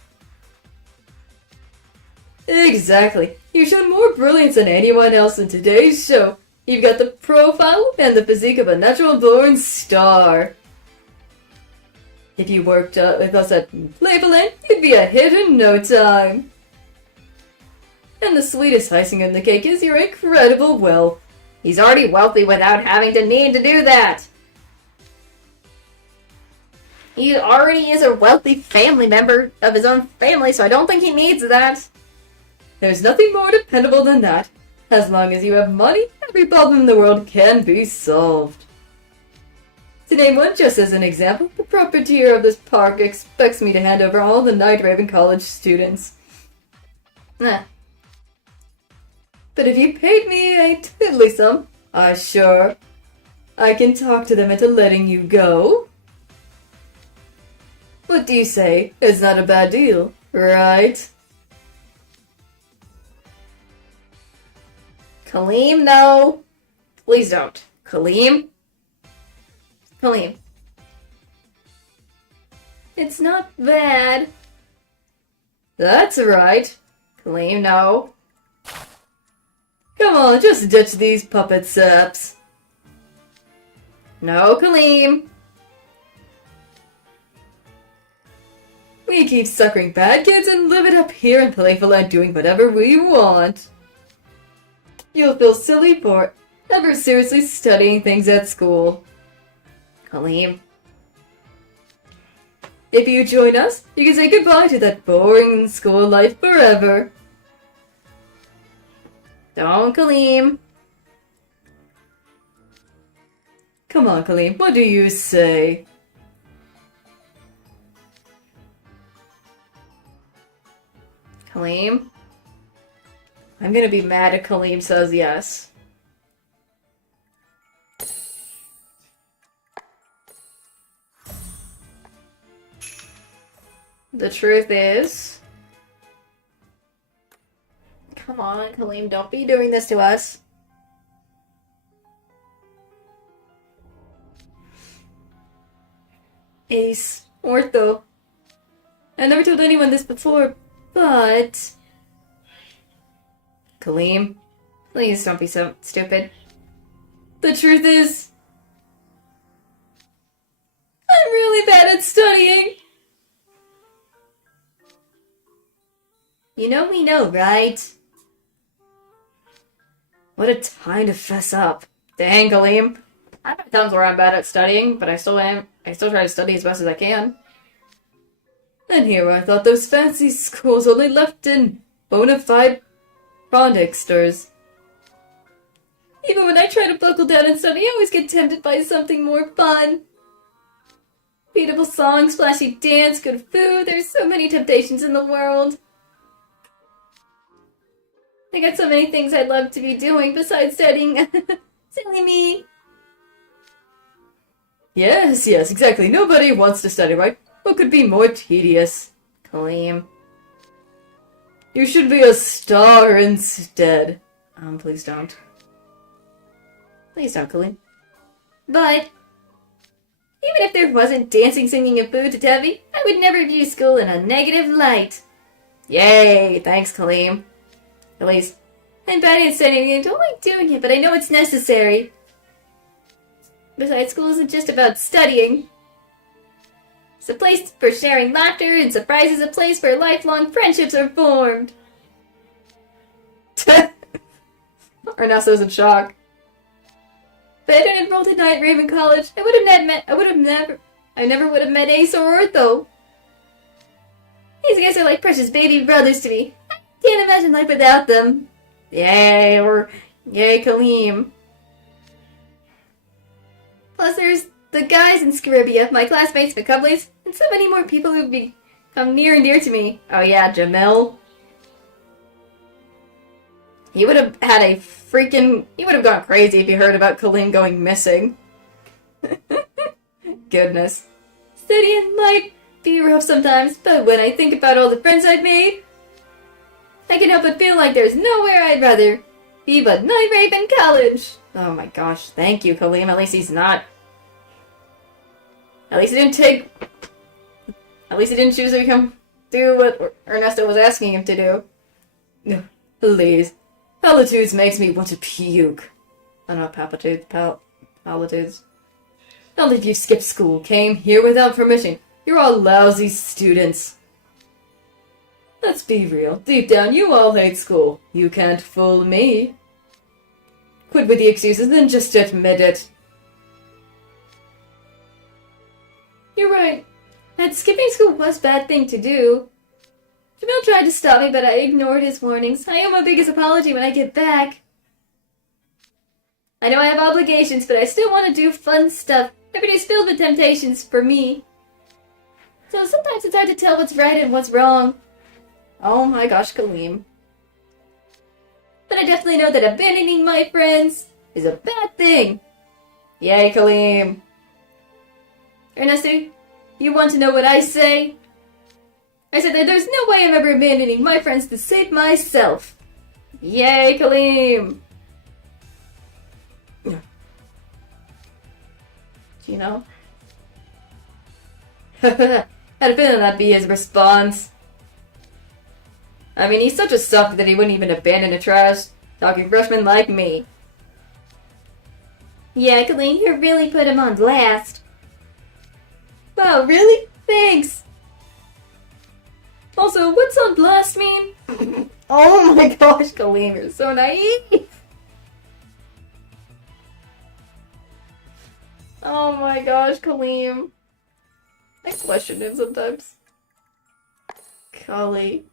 Exactly. You've shown more brilliance than anyone else in today's show. You've got the profile and the physique of a natural-born star. If you worked with us at Playful, you'd be a hit in no time. And the sweetest icing on the cake is your incredible wealth. He's already wealthy without having to need to do that. He already is a wealthy family member of his own family, so I don't think he needs that. There's nothing more dependable than that. As long as you have money, every problem in the world can be solved. To name one just as an example, the proprietor of this park expects me to hand over all the Night Raven College students. Nah. But if you paid me a tiddly sum, I can talk to them into letting you go. What do you say? It's not a bad deal, right? Kaleem, no. Please don't. Kaleem? Kaleem. It's not bad. That's right. Kaleem, no. Come on, just ditch these puppet saps. No, Kaleem. We keep suckering bad kids and live it up here in Playful and doing whatever we want. You'll feel silly for ever seriously studying things at school. Kaleem. If you join us, you can say goodbye to that boring school life forever. Don't, Kaleem. Come on, Kaleem, what do you say? Kaleem? I'm gonna be mad if Kaleem says yes. The truth is... Come on, Kaleem, don't be doing this to us. Ace, Ortho. I never told anyone this before, but... Kaleem, please don't be so stupid. The truth is... I'm really bad at studying. You know we know, right? What a time to fess up. Dang, Kaleem. I've had times where I'm bad at studying, but I still am. I still try to study as best as I can. And here I thought those fancy schools only left in bona fide Pondixters. Even when I try to buckle down and study, I always get tempted by something more fun. Beautiful songs, flashy dance, good food. There's so many temptations in the world. I got so many things I'd love to be doing besides studying. Silly me. Yes, exactly. Nobody wants to study, right? What could be more tedious? Kaleem. You should be a star instead. Please don't. Please don't, Kaleem. But, even if there wasn't dancing, singing, and food to Tevi, I would never view school in a negative light. Yay! Thanks, Kaleem. At least, I'm bad at studying and don't like doing it, but I know it's necessary. Besides, school isn't just about studying. It's a place for sharing laughter and surprises, a place where lifelong friendships are formed. Ernesto's in shock. If I hadn't enrolled at Night Raven College, I never would have met Ace or Ortho. These guys are like precious baby brothers to me. I can't imagine life without them. Yay, Kaleem. Plus, there's the guys in Scaribia, my classmates, McCublies, and so many more people who've become near and dear to me. Oh yeah, Jamil. He would have gone crazy if he heard about Kaleem going missing. Goodness. Studying might be rough sometimes, but when I think about all the friends I've made, I can help but feel like there's nowhere I'd rather be but Night Raven College. Oh my gosh, thank you, Kaleem. At least he's not. At least he didn't choose to do what Ernesto was asking him to do. No, please. Palitudes makes me want to puke. Oh no, Palitudes. Not if you skipped school, came here without permission. You're all lousy students. Let's be real. Deep down, you all hate school. You can't fool me. Quit with the excuses, then just admit it. You're right. That skipping school was a bad thing to do. Jamil tried to stop me, but I ignored his warnings. I owe my biggest apology when I get back. I know I have obligations, but I still want to do fun stuff. Every day's filled with temptations for me. So sometimes it's hard to tell what's right and what's wrong. Oh my gosh, Kaleem. But I definitely know that abandoning my friends is a bad thing. Yay, Kaleem. Ernesto, you want to know what I say? I said that there's no way I'm ever abandoning my friends to save myself. Yay, Kaleem. You know? Had a feeling that'd be his response. I mean, he's such a suck that he wouldn't even abandon a trash talking freshman like me. Yeah, Colleen, you really put him on blast. Wow, really? Thanks. Also, what's on blast mean? Oh my gosh, Kaleem, you're so naive. Oh my gosh, Kaleem. I question him sometimes. Golly.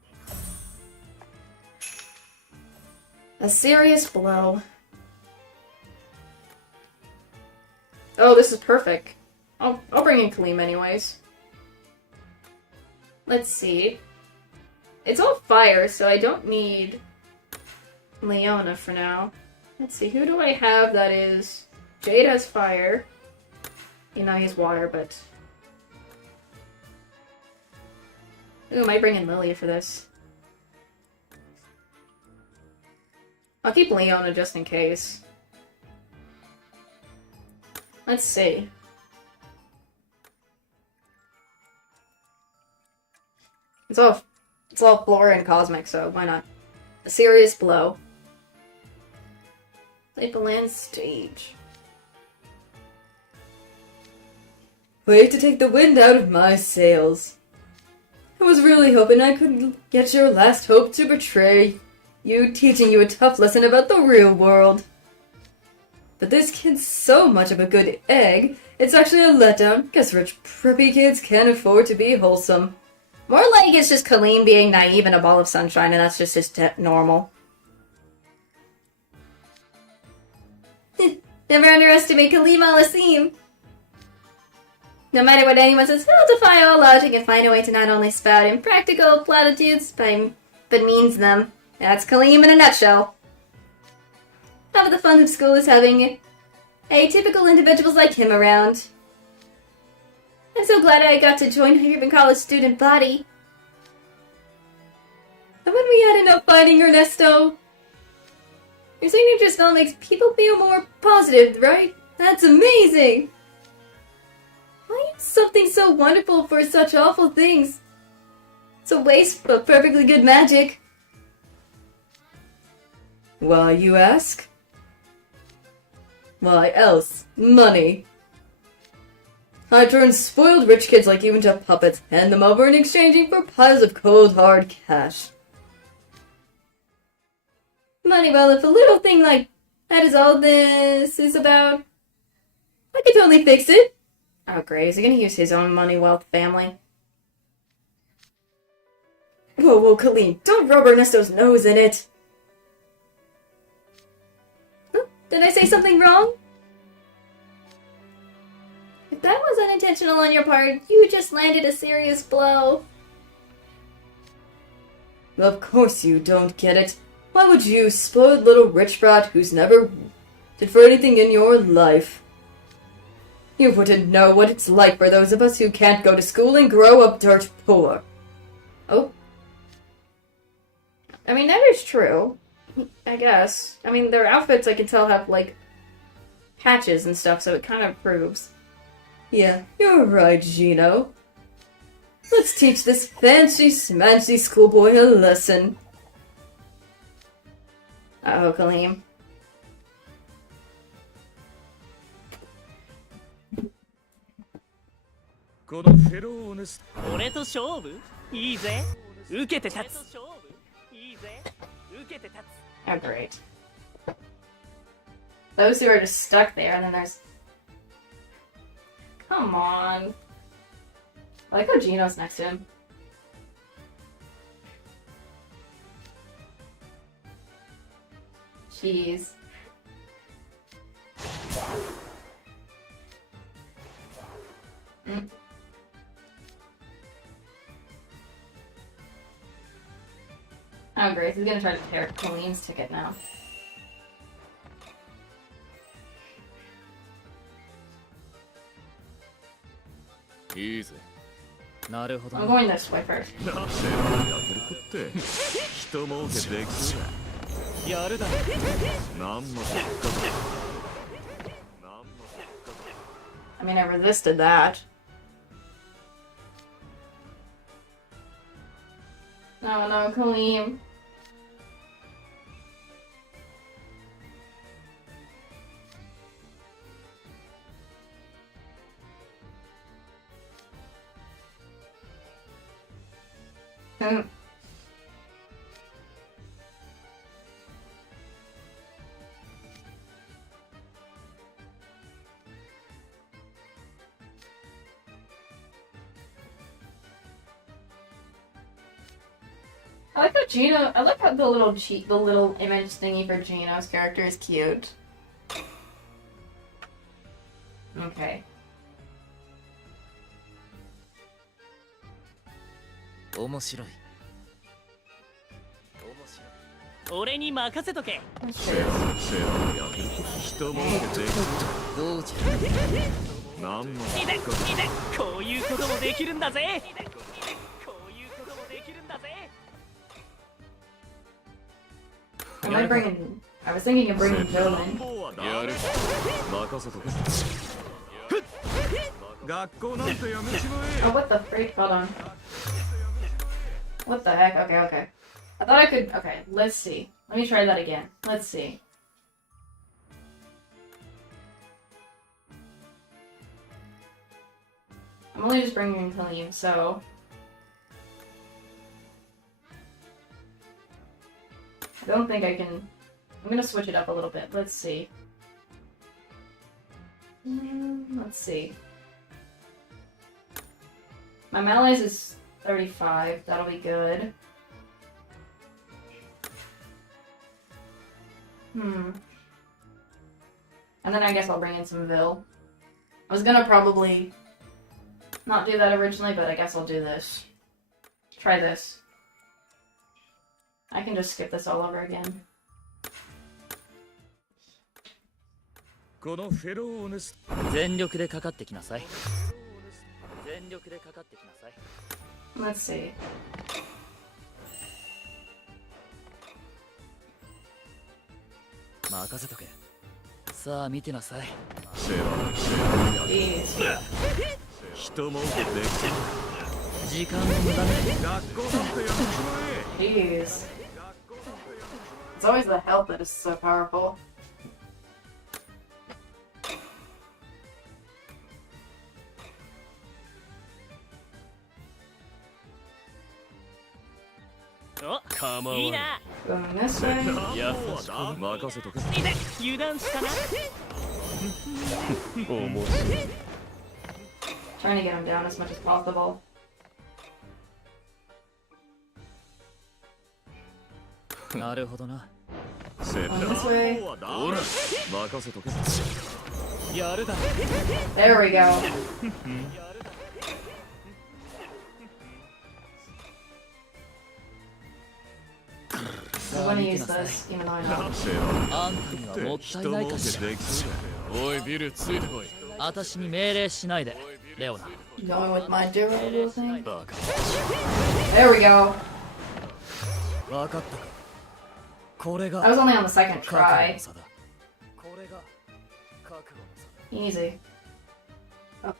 A serious blow. Oh, this is perfect. I'll bring in Kaleem anyways. Let's see. It's all fire, so I don't need Leona for now. Let's see, who do I have that is... Jade has fire. You know, he's water, but... Ooh, I might bring in Lilia for this. I'll keep Leona just in case. Let's see. It's all Flora and Cosmic, so why not? A serious blow. Playful land stage. Way to take the wind out of my sails. I was really hoping I could get your last hope to betray you, teaching you a tough lesson about the real world. But this kid's so much of a good egg, it's actually a letdown. Guess rich, preppy kids can't afford to be wholesome. More like it's just Kaleem being naive and a ball of sunshine, and that's just his normal. Never underestimate Kaleem al-Asim. No matter what anyone says, he'll defy all logic and find a way to not only spout impractical platitudes, but means them. That's Kaleem in a nutshell. Half of the fun of school is having atypical individuals like him around. I'm so glad I got to join Haven College student body. Haven't we had enough fighting, Ernesto? Your signature spell makes people feel more positive, right? That's amazing! Why use something so wonderful for such awful things? It's a waste of perfectly good magic. Why, you ask? Why else? Money. I turn spoiled rich kids like you into puppets, hand them over in exchanging for piles of cold hard cash. Money, well, if a little thing like that is all this is about, I could totally fix it. Oh great, is he gonna use his own money wealth family? Whoa, Kaleem, don't rub Ernesto's nose in it. did I say something wrong? If that was unintentional on your part, you just landed a serious blow. Of course you don't get it. Why would you, spoiled little rich brat who's never did for anything in your life? You wouldn't know what it's like for those of us who can't go to school and grow up dirt poor. Oh. I mean, that is true. I guess. I mean, their outfits, I can tell, have, like, patches and stuff, so it kind of proves. Yeah, you're right, Gino. Let's teach this fancy-smancy schoolboy a lesson. Uh-oh, Kaleem. このフェローネス俺と勝負いいぜ受けて立ついいぜ受けて立つ Oh, great. Those two are just stuck there, and then there's... Come on. I like how Gino's next to him. Jeez. Mm. Oh, great. He's gonna try to tear Colleen's ticket now. Easy. なるほど I'm going this way first. 世話焼けるって人儲けできそうだやるだ何の結果だ I mean, I resisted that. No, no, Kaleem. I like how Gino. I like how the little image thingy for Gino's character is cute. Okay. 面白い俺に任せとけ That's 世 true. 話焼ける人儲けできそどうじうだ何のゃいいぜ結果いいぜこういうこともできるんだぜこういうこともできるんだぜ Am I bringing? I was thinking of bringing Joe in. やる任せとけ学校なんてやめちま Oh, what the freak? Hold on. What the heck? Okay, okay. I thought I could. Okay, let's see. Let me try that again. Let's see. I'm only just bringing in Kaleem, so. I don't think I can. I'm gonna switch it up a little bit. Let's see. Let's see. My malaise is 35. That'll be good. And then I guess I'll bring in some Vil. I was gonna probably not do that originally, but I guess I'll do this. Try this. I can just skip this all over again. このフェローネス全力でかかってきなさい全力でかかってきなさい Let's see. 任せとけさあ見てなさい世話焼け Jeez. 人儲けできそう時間の無駄ね学校なんてやめちま Jeez. It's always the health that is so powerful.おいいな Going this way. 優えしく任せとけいいぜ油断したな 面白い Trying to get him down as much as possible. なるほどな世 On this way. 話だほら任せとけやるだ There we go. I'm gonna use this, even though I don't. 世話あんたにはもったいないかしらできそうだおいビルついてこい私に命令しないでレオナ Going with my durable thing. バカ There we go. 分かったかこれが I was only on the second 覚悟 try. の差だこれが覚悟の差だ Easy. Oh.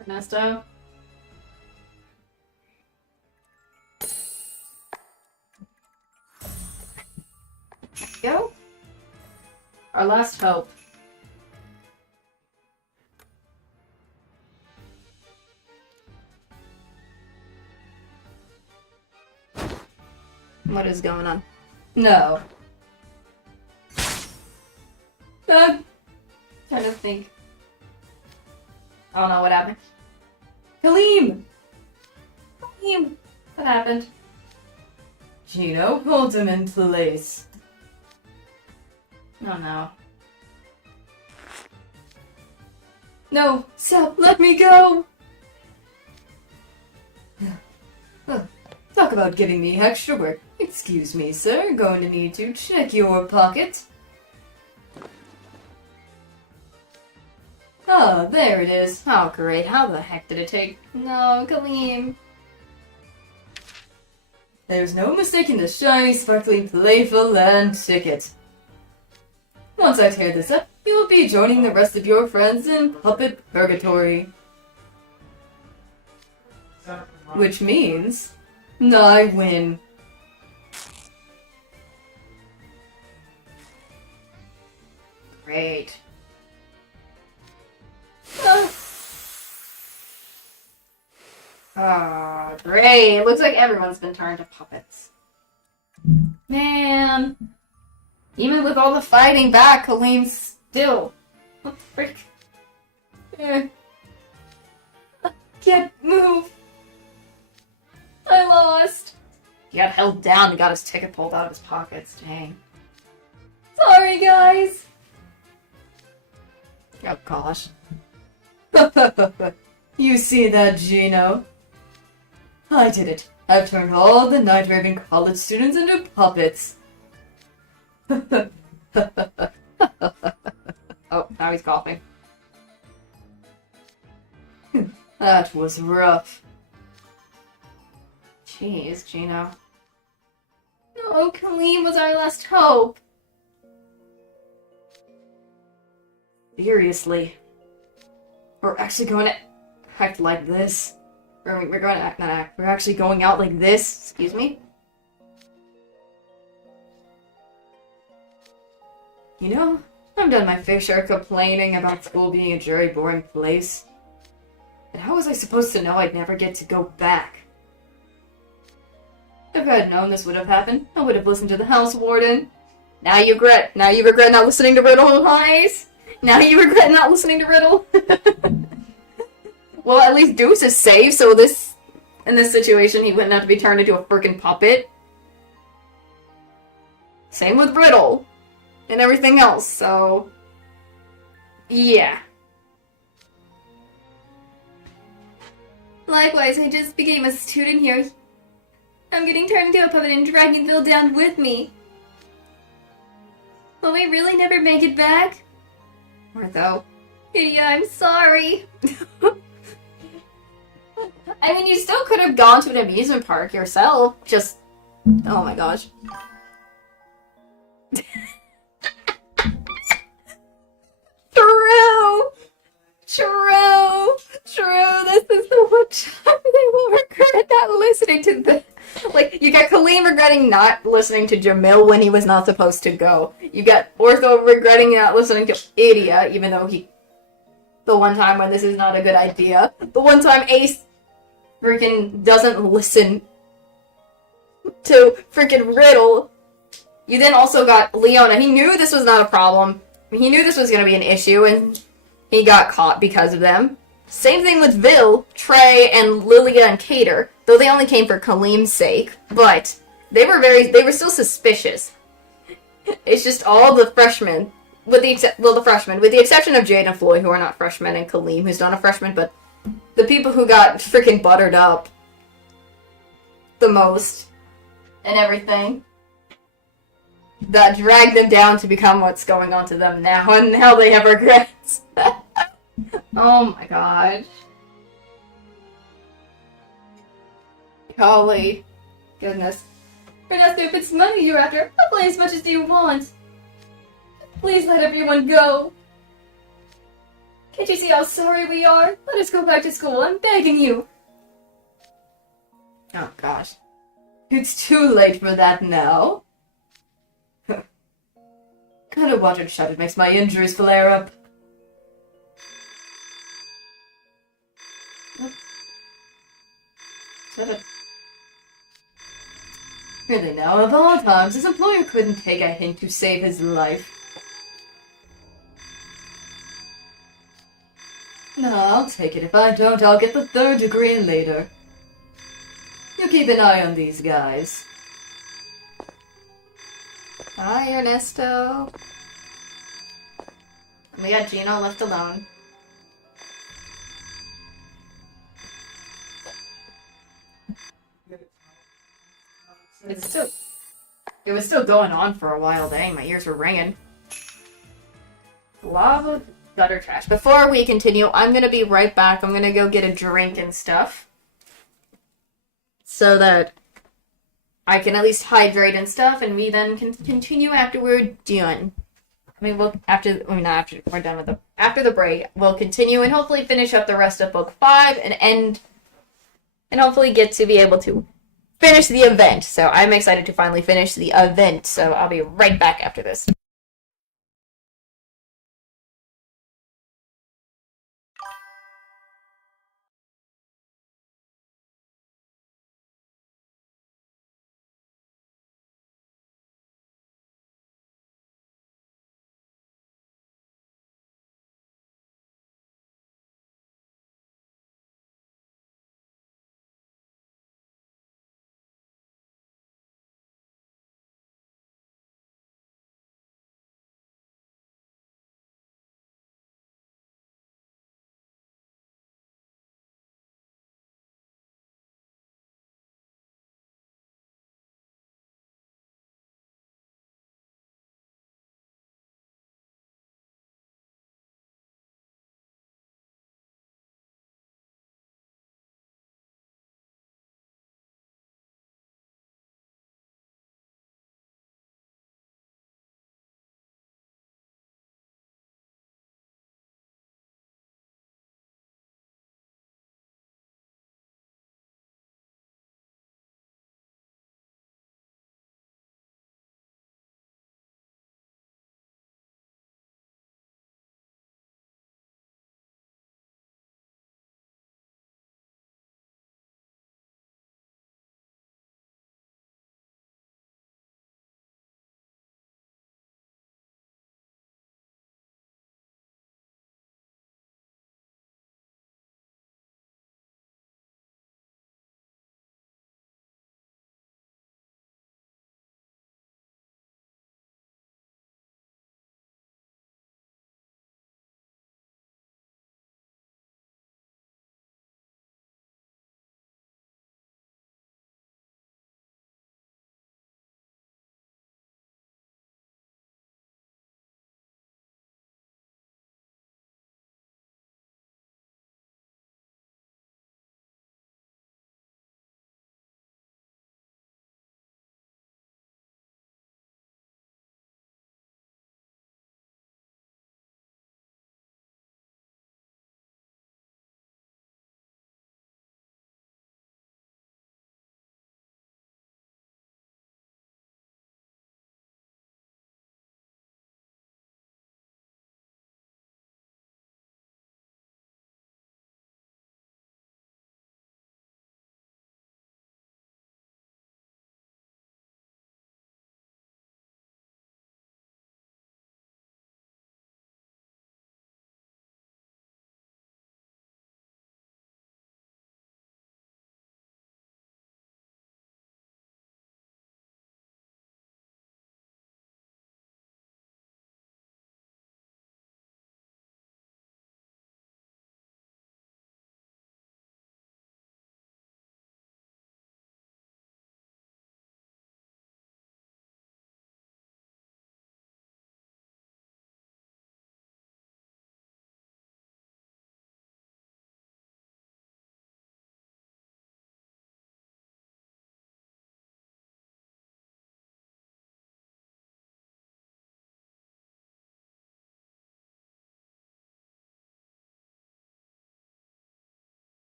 Ernesto. Go. Our last hope. What is going on? No. Trying to think. I don't know what happened. Kaleem! Kaleem! What happened? Gino pulled him in place. Oh no. No, stop, let me go! Talk about giving me extra work. Excuse me, sir, going to need to check your pocket. Ah, there it is. Oh great, how the heck did it take? No, Kaleem. There's no mistaking the shiny, sparkling, playful land ticket. Once I tear this up, you will be joining the rest of your friends in Puppet Purgatory. Which means, I win. Great. Ah, great. Looks like everyone's been turned to puppets. Man. Even with all the fighting back, Kaleem's still. What the frick? Can't move. I lost. He got held down and got his ticket pulled out of his pockets. Dang. Sorry, guys. Oh gosh. You see that, Gino? I did it. I've turned all the Night Raven college students into puppets. Oh, now he's coughing. That was rough. Jeez, Gino. No, Kaleem was our last hope. Seriously. We're actually going to act like this. We're going to act, not act. We're actually going out like this. Excuse me? You know, I've done my fair share of complaining about school being a very boring place. And how was I supposed to know I'd never get to go back? If I had known this would have happened, I would have listened to the house warden. Now you regret not listening to Riddle, Highs. Now you regret not listening to Riddle. Well, at least Deuce is safe, so in this situation, he wouldn't have to be turned into a freaking puppet. Same with Riddle. And everything else, so... yeah. Likewise, I just became a student here. I'm getting turned into a puppet and dragging Bill down with me. Will we really never make it back? Or though. Yeah, I'm sorry. I mean, you still could have gone to an amusement park yourself. Just... oh my gosh. True. This is the one time they will regret not listening to the... like, you got Kaleem regretting not listening to Jamil when he was not supposed to go. You got Ortho regretting not listening to Idia, even though he... the one time when this is not a good idea. The one time Ace freaking doesn't listen to freaking Riddle. You then also got Leona. He knew this was not a problem. He knew this was going to be an issue, and he got caught because of them. Same thing with Vil, Trey, and Lilia and Cater. Though they only came for Kaleem's sake, but they were still suspicious. It's just all the freshmen, with the exception of Jade and Floyd, who are not freshmen, and Kaleem, who's not a freshman, but the people who got freaking buttered up the most and everything. That dragged them down to become what's going on to them now, and now they have regrets. Oh my god. Golly. Goodness. Ernesto, if it's money you're after, I'll play as much as you want. Please let everyone go. Can't you see how sorry we are? Let us go back to school, I'm begging you. Oh gosh. It's too late for that now. Gotta watch it shut. It makes my injuries flare up. Shut it. Really now, of all times, his employer couldn't take a hint to save his life. No, I'll take it. If I don't, I'll get the 3rd degree later. You keep an eye on these guys. Bye, Ernesto. We got Gino left alone. It was still going on for a while. Dang, my ears were ringing. Lava gutter trash. Before we continue, I'm gonna be right back. I'm gonna go get a drink and stuff, so that I can at least hydrate and stuff, and we then can continue after we're done. After we're done with after the break, we'll continue and hopefully finish up the rest of book 5 and hopefully get to be able to finish the event. So I'm excited to finally finish the event. So I'll be right back after this.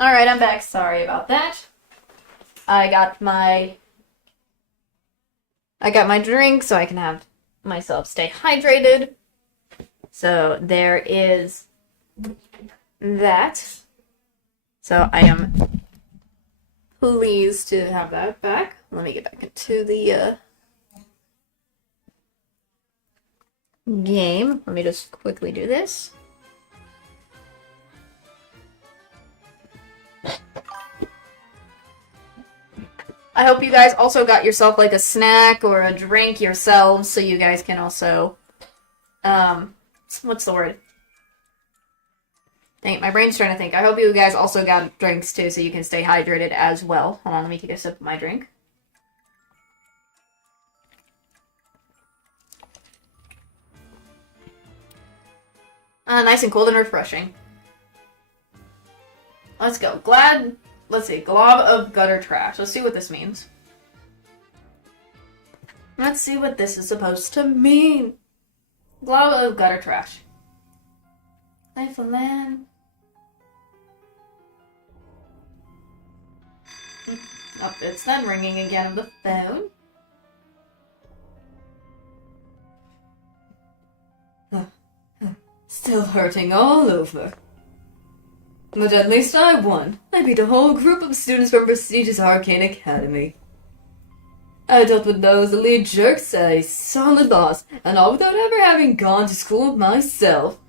Alright, I'm back. Sorry about that. I got my drink so I can have myself stay hydrated. So there is that. So I am pleased to have that back. Let me get back into the game. Let me just quickly do this. I hope you guys also got yourself like a snack or a drink yourselves so you guys can also what's the word? Dang it, my brain's trying to think. I hope you guys also got drinks too so you can stay hydrated as well. Hold on, let me take a sip of my drink. Nice and cold and refreshing. Let's go. Let's see. Glob of gutter trash. Let's see what this means. Let's see what this is supposed to mean. Glob of gutter trash. Playful land. Oh, it's then ringing again of the phone. Still hurting all over. But at least I won. I beat a whole group of students from prestigious Arcane Academy. I dealt with those elite jerks at a solid loss, and all without ever having gone to school myself.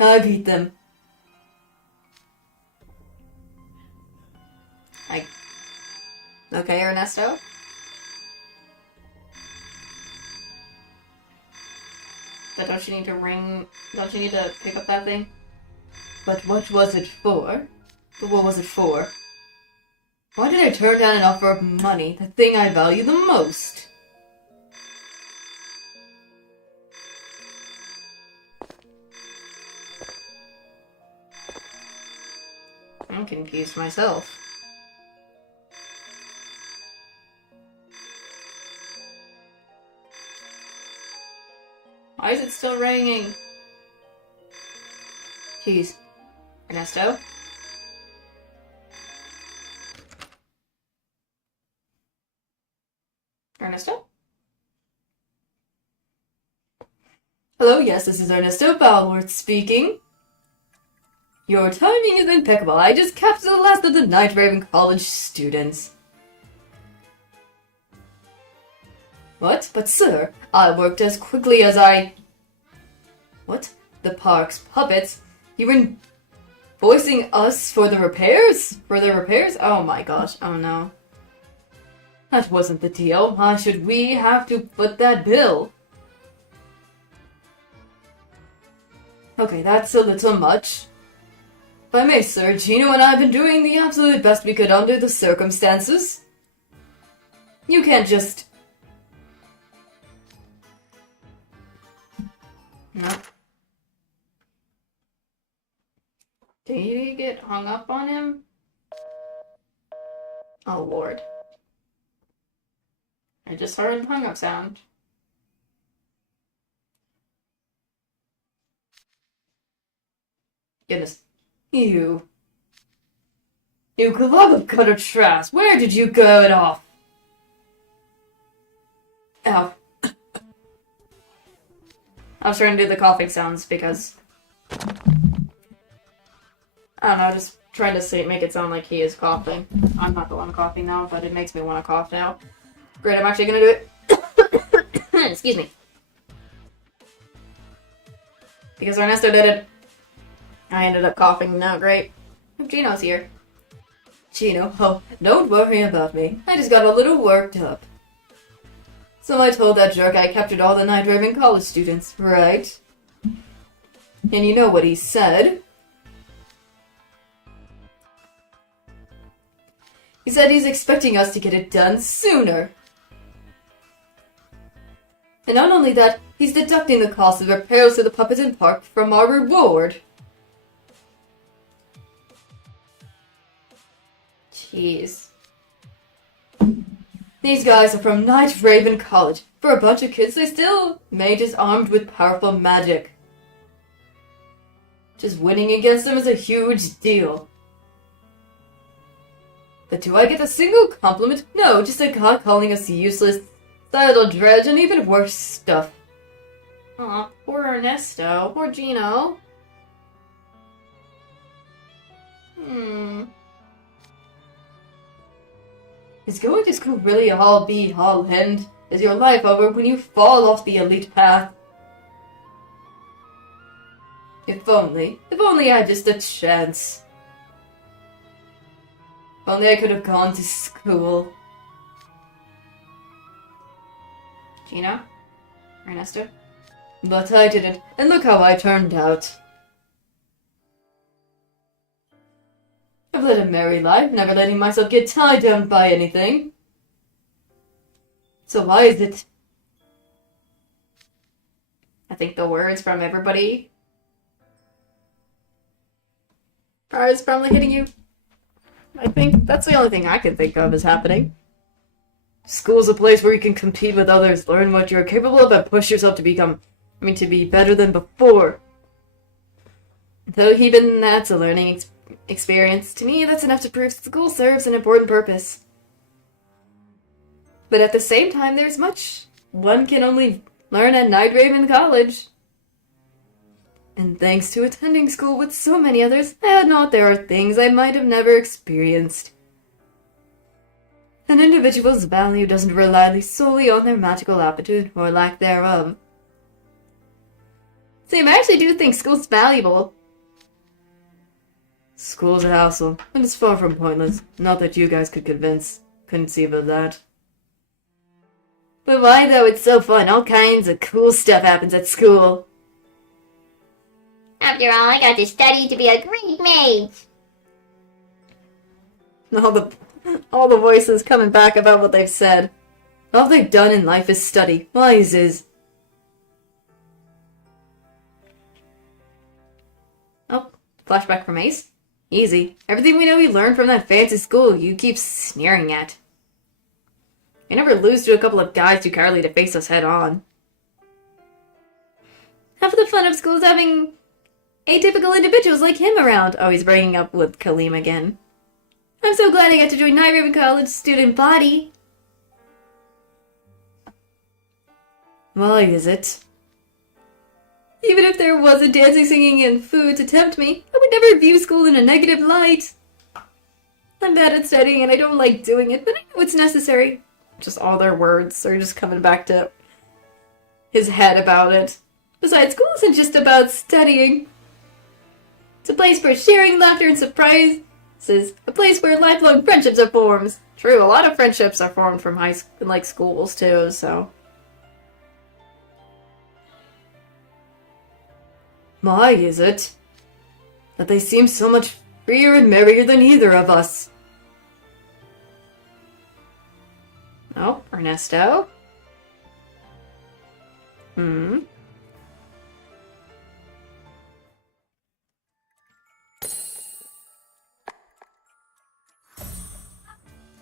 I beat them. Okay, Ernesto? But don't you need to pick up that thing? But what was it for? What was it for? Why did I turn down an offer of money, the thing I value the most? I'm confused myself. Why is it still ringing? Jeez. Ernesto? Ernesto? Hello, yes, this is Ernesto Balworth speaking. Your timing is impeccable. I just captured the last of the Night Raven College students. What? But sir, I worked as quickly as I... What? The park's puppets? You were voicing us for the repairs? For the repairs? Oh my gosh, oh no. That wasn't the deal. Why should we have to foot that bill? Okay, that's a little much. If I may, sir, Gino and I have been doing the absolute best we could under the circumstances. You can't just... No. Did you get hung up on him? Oh lord. I just heard a hung up sound. Goodness. You glove of gutter trash. Where did you get off? Ow. I was trying to do the coughing sounds because... I don't know, just trying to make it sound like he is coughing. I'm not the one coughing now, but it makes me want to cough now. Great, I'm actually gonna do it. Excuse me. Because Ernesto did it. I ended up coughing now, great. Gino's here. Gino, oh, don't worry about me. I just got a little worked up. So I told that jerk I captured all the Night Raven College students, right? And you know what he said? He said he's expecting us to get it done sooner. And not only that, he's deducting the cost of repairs to the puppets and park from our reward. Jeez. These guys are from Night Raven College. For a bunch of kids, they still mages armed with powerful magic. Just winning against them is a huge deal. But do I get a single compliment? No, just a guy calling us useless, idle dredge, and even worse stuff. Aw, poor Ernesto. Poor Gino. Is going to school really all be all end? Is your life over when you fall off the elite path? If only I had just a chance. If only I could have gone to school. Gino? Ernesto? But I didn't, and look how I turned out. I've led a merry life, never letting myself get tied down by anything. So why is it? I think the words from everybody is probably hitting you. I think that's the only thing I can think of is happening. School's a place where you can compete with others, learn what you're capable of, and push yourself to to be better than before. Though even that's a learning experience, to me that's enough to prove school serves an important purpose. But at the same time, there's much one can only learn at Night Raven College. And thanks to attending school with so many others, I know there are things I might have never experienced. An individual's value doesn't rely solely on their magical aptitude or lack thereof. Sam, I actually do think school's valuable. School's a hassle, and it's far from pointless. Not that you guys could conceive of that. But why though? It's so fun. All kinds of cool stuff happens at school. After all, I got to study to be a great mage. All the voices coming back about what they've said. All they've done in life is study. Wise is. Oh, flashback from Ace? Easy. Everything we know you learned from that fancy school, you keep sneering at. You never lose to a couple of guys too cowardly to face us head on. Half of the fun of school is having atypical individuals like him around. Oh, he's breaking up with Kaleem again. I'm so glad I got to join Night Raven College student body. Why is it? Even if there wasn't dancing, singing, and food to tempt me, I would never view school in a negative light. I'm bad at studying and I don't like doing it, but I know it's necessary. Just all their words are just coming back to his head about it. Besides, school isn't just about studying. It's a place for sharing, laughter, and surprises. A place where lifelong friendships are formed. True, a lot of friendships are formed from schools too, so. Why is it that they seem so much freer and merrier than either of us? Oh, Ernesto?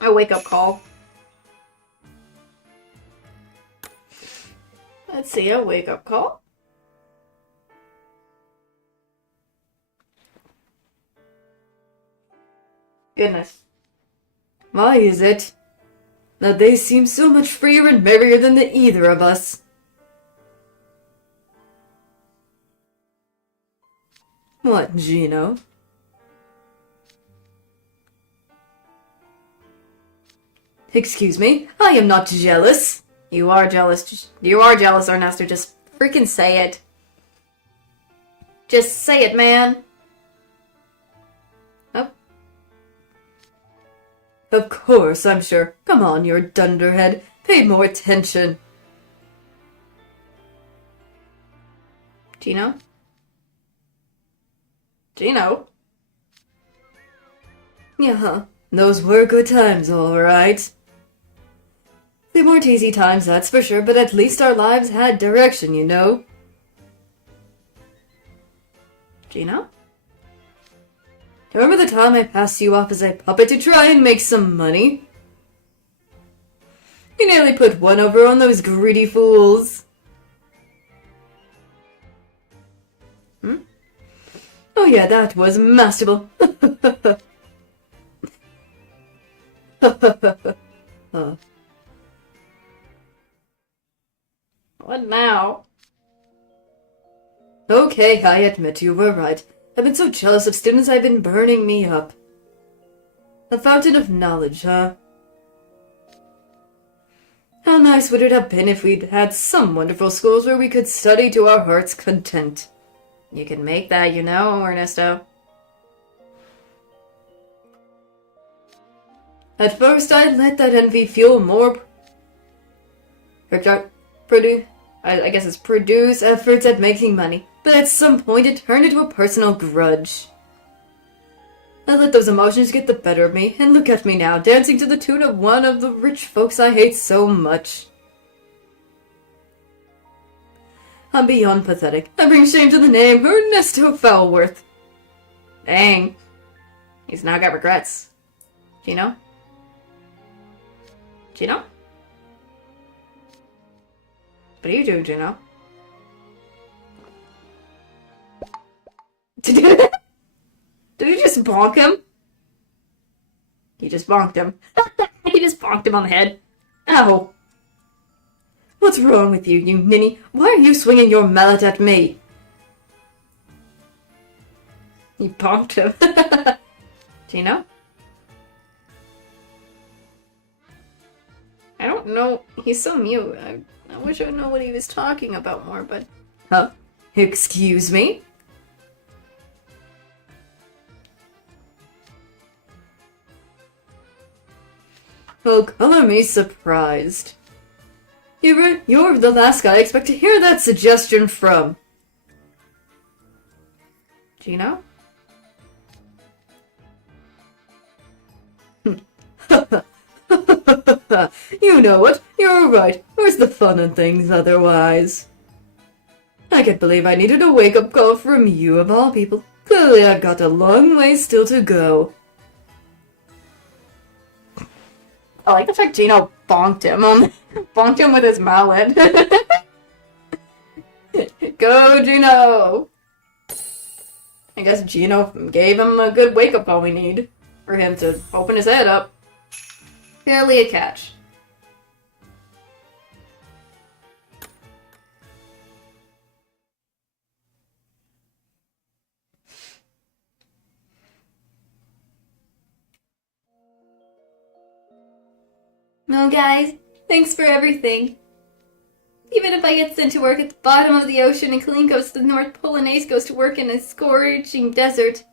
A wake-up call. Let's see, a wake-up call. Goodness. Why is it that they seem so much freer and merrier than either of us? What, Gino? Excuse me, I am not jealous. You are jealous. You are jealous, Ernesto. Just freaking say it. Just say it, man. Oh. Of course, I'm sure. Come on, you dunderhead. Pay more attention. Gino? Gino? Yeah, those were good times, all right. They weren't easy times, that's for sure, but at least our lives had direction, you know. Gino? Remember the time I passed you off as a puppet to try and make some money? You nearly put one over on those greedy fools. Oh yeah, that was masterful. What now? Okay, I admit you were right. I've been so jealous of students I've been burning me up. A fountain of knowledge, huh? How nice would it have been if we'd had some wonderful schools where we could study to our heart's content. You can make that, you know, Ernesto. At first, I let that envy fuel more produce efforts at making money, but at some point it turned into a personal grudge. I let those emotions get the better of me, and look at me now, dancing to the tune of one of the rich folks I hate so much. I'm beyond pathetic. I bring shame to the name Ernesto Foulworth. Dang. He's now got regrets. Gino? Gino? What are you doing, Gino? Did you just bonk him? He just bonked him. He just bonked him on the head. Ow. What's wrong with you, you ninny? Why are you swinging your mallet at me? You bonked him. Gino? I don't know. He's so mute. I wish I would know what he was talking about more, but... Huh? Excuse me? Oh, color me surprised. You're the last guy I expect to hear that suggestion from. Gino? You know what? You're right. Where's the fun in things otherwise? I can't believe I needed a wake-up call from you of all people. Clearly I've got a long way still to go. I like the fact Gino bonked him. Bonked him with his mallet. Go, Gino! I guess Gino gave him a good wake-up call we need. For him to open his head up. Barely a catch. Well, guys, thanks for everything. Even if I get sent to work at the bottom of the ocean and Colleen goes to the North Pole and Ace goes to work in a scorching desert,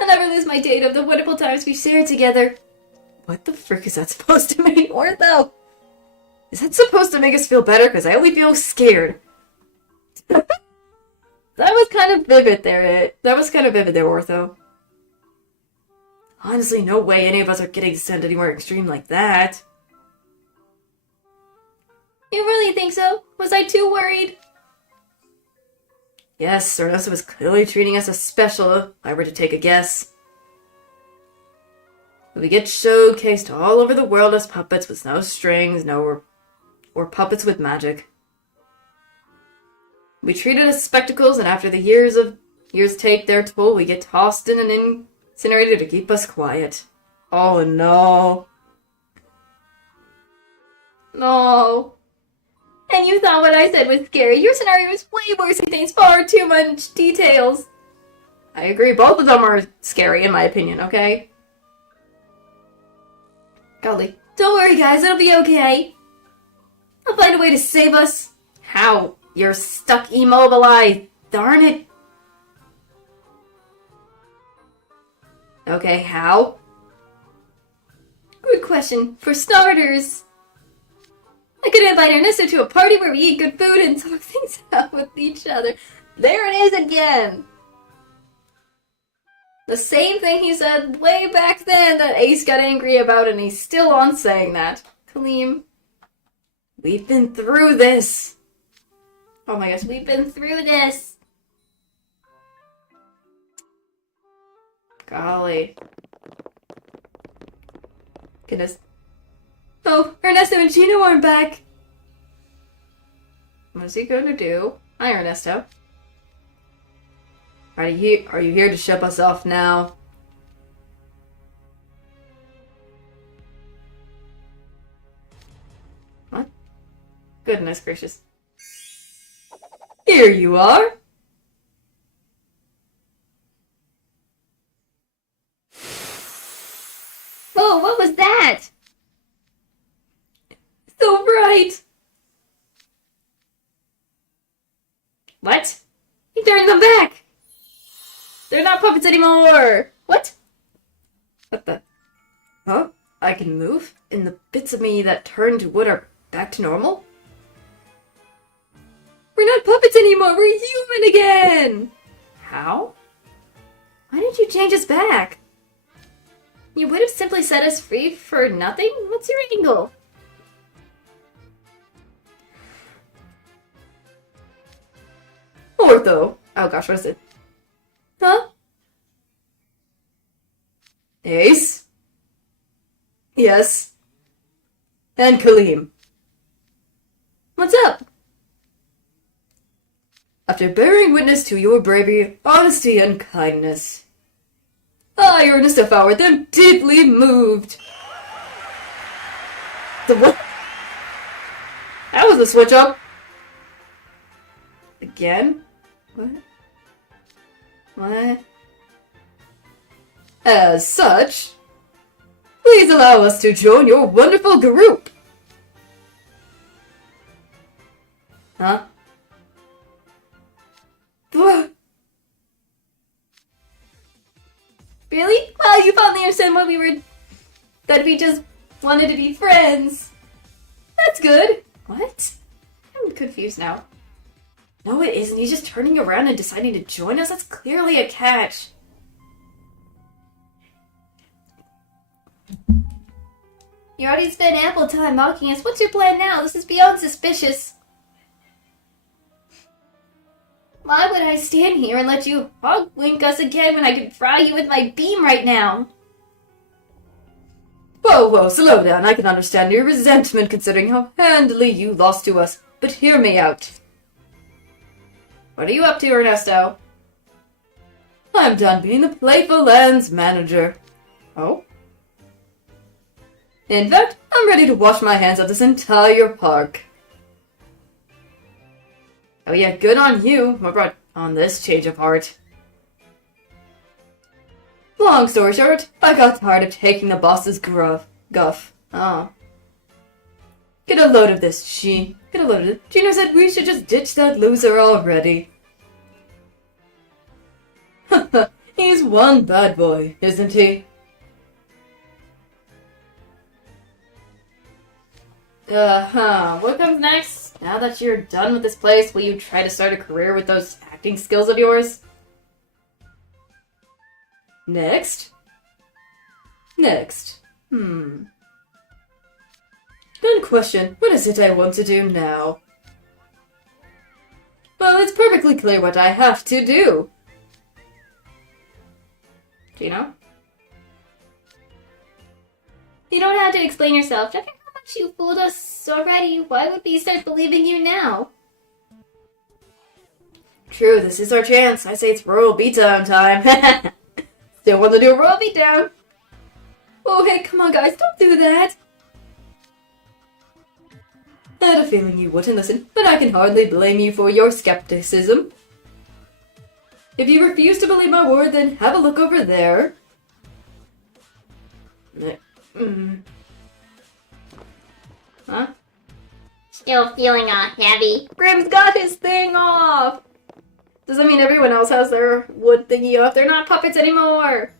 I'll never lose my date of the wonderful times we shared together. What the frick is that supposed to mean, Ortho? Is that supposed to make us feel better? Because I only feel scared. That was kind of vivid there. That was kind of vivid there, Ortho. Honestly, no way any of us are getting sent anywhere extreme like that. You really think so? Was I too worried? Yes, Ernesto was clearly treating us as special, if I were to take a guess. We get showcased all over the world as puppets with no strings, or puppets with magic. We treated as spectacles, and after the years take their toll, we get tossed in an incinerator to keep us quiet. Oh no. No. And you thought what I said was scary. Your scenario is way worse. It contains far too much details. I agree. Both of them are scary, in my opinion, okay? Golly. Don't worry, guys. It'll be okay. I'll find a way to save us. How? You're stuck immobilized. Darn it. Okay, how? Good question. For starters, I could invite Ernesto to a party where we eat good food and talk things out with each other. There it is again! The same thing he said way back then that Ace got angry about, and he's still on saying that. Kaleem, we've been through this! Oh my gosh, we've been through this! Golly. Goodness. Oh, Ernesto and Gino aren't back! What is he gonna do? Hi, Ernesto. Are you here to ship us off now? What? Goodness gracious. Here you are! Whoa, what was that? So bright! What? He turned them back! They're not puppets anymore! What? What the? Huh? I can move? And the bits of me that turned to wood are back to normal? We're not puppets anymore! We're human again! How? Why didn't you change us back? You would have simply set us free for nothing? What's your angle? Ortho. Oh gosh, what is it? Huh? Ace? Yes. And Kaleem. What's up? After bearing witness to your bravery, honesty, and kindness, I, Ernest F. Howard, am deeply moved. The what? That was a switch up. Again? What? What? As such, please allow us to join your wonderful group. Huh? What? Really? Wow, you finally understand what we were... that we just wanted to be friends. That's good. What? I'm confused now. No, it isn't. He's just turning around and deciding to join us. That's clearly a catch. You already spent ample time mocking us. What's your plan now? This is beyond suspicious. Why would I stand here and let you hog-wink us again when I could fry you with my beam right now? Whoa, slow down. I can understand your resentment considering how handily you lost to us. But hear me out. What are you up to, Ernesto? I'm done being the Playful Land's manager. Oh? In fact, I'm ready to wash my hands of this entire park. Oh yeah, good on you. What brought on this change of heart? Long story short, I got tired of taking the boss's guff. Oh. Get a load of this, She. Get a load of it. Gino said we should just ditch that loser already. He's one bad boy, isn't he? What comes next? Now that you're done with this place, will you try to start a career with those acting skills of yours? Next? Good question. What is it I want to do now? Well, it's perfectly clear what I have to do. Gino? You don't have to explain yourself. Judging how much you fooled us already, why would we start believing you now? True, this is our chance. I say it's royal beatdown time. Still want to do a royal beatdown? Oh, hey, come on, guys, don't do that. I had a feeling you wouldn't listen, but I can hardly blame you for your skepticism. If you refuse to believe my word, then have a look over there. Huh? Still feeling heavy. Grim's got his thing off! Does that mean everyone else has their wood thingy off? They're not puppets anymore!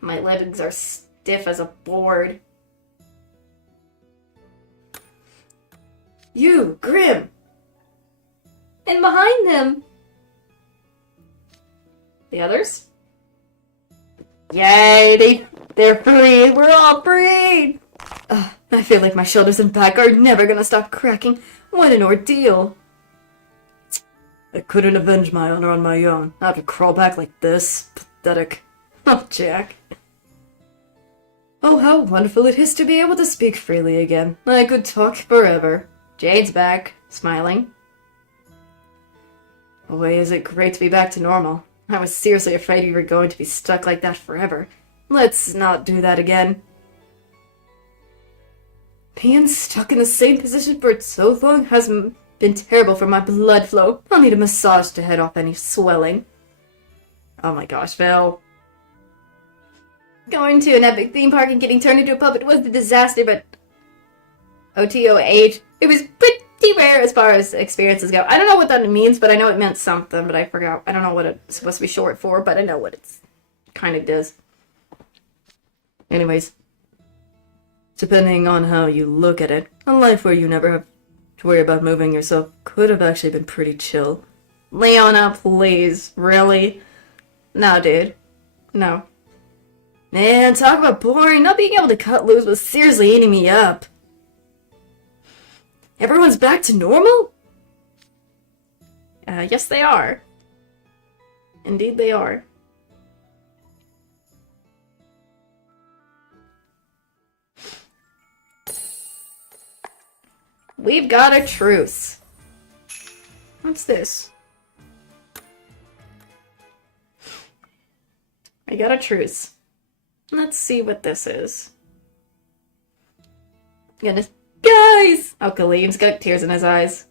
My legs are stiff as a board. You, Grim! And behind them! The others? Yay! They're free! We're all free! I feel like my shoulders and back are never gonna stop cracking. What an ordeal! I couldn't avenge my honor on my own. I have to crawl back like this. Pathetic. Oh, Jack. Oh, how wonderful it is to be able to speak freely again. I could talk forever. Jade's back, smiling. Boy, is it great to be back to normal. I was seriously afraid we were going to be stuck like that forever. Let's not do that again. Being stuck in the same position for so long has been terrible for my blood flow. I'll need a massage to head off any swelling. Oh my gosh, Val. Going to an epic theme park and getting turned into a puppet was a disaster, but OTOH, it was pretty rare as far as experiences go. I don't know what that means, but I know it meant something, but I forgot. I don't know what it's supposed to be short for, but I know what it's kind of does. Anyways, depending on how you look at it, a life where you never have to worry about moving yourself could have actually been pretty chill. Leona, please. Really? No, dude. No. Man, talk about boring. Not being able to cut loose was seriously eating me up. Everyone's back to normal? Yes, they are. Indeed, they are. We've got a truce. What's this? I got a truce. Let's see what this is. Goodness. Guys! Oh, Kaleem's got tears in his eyes.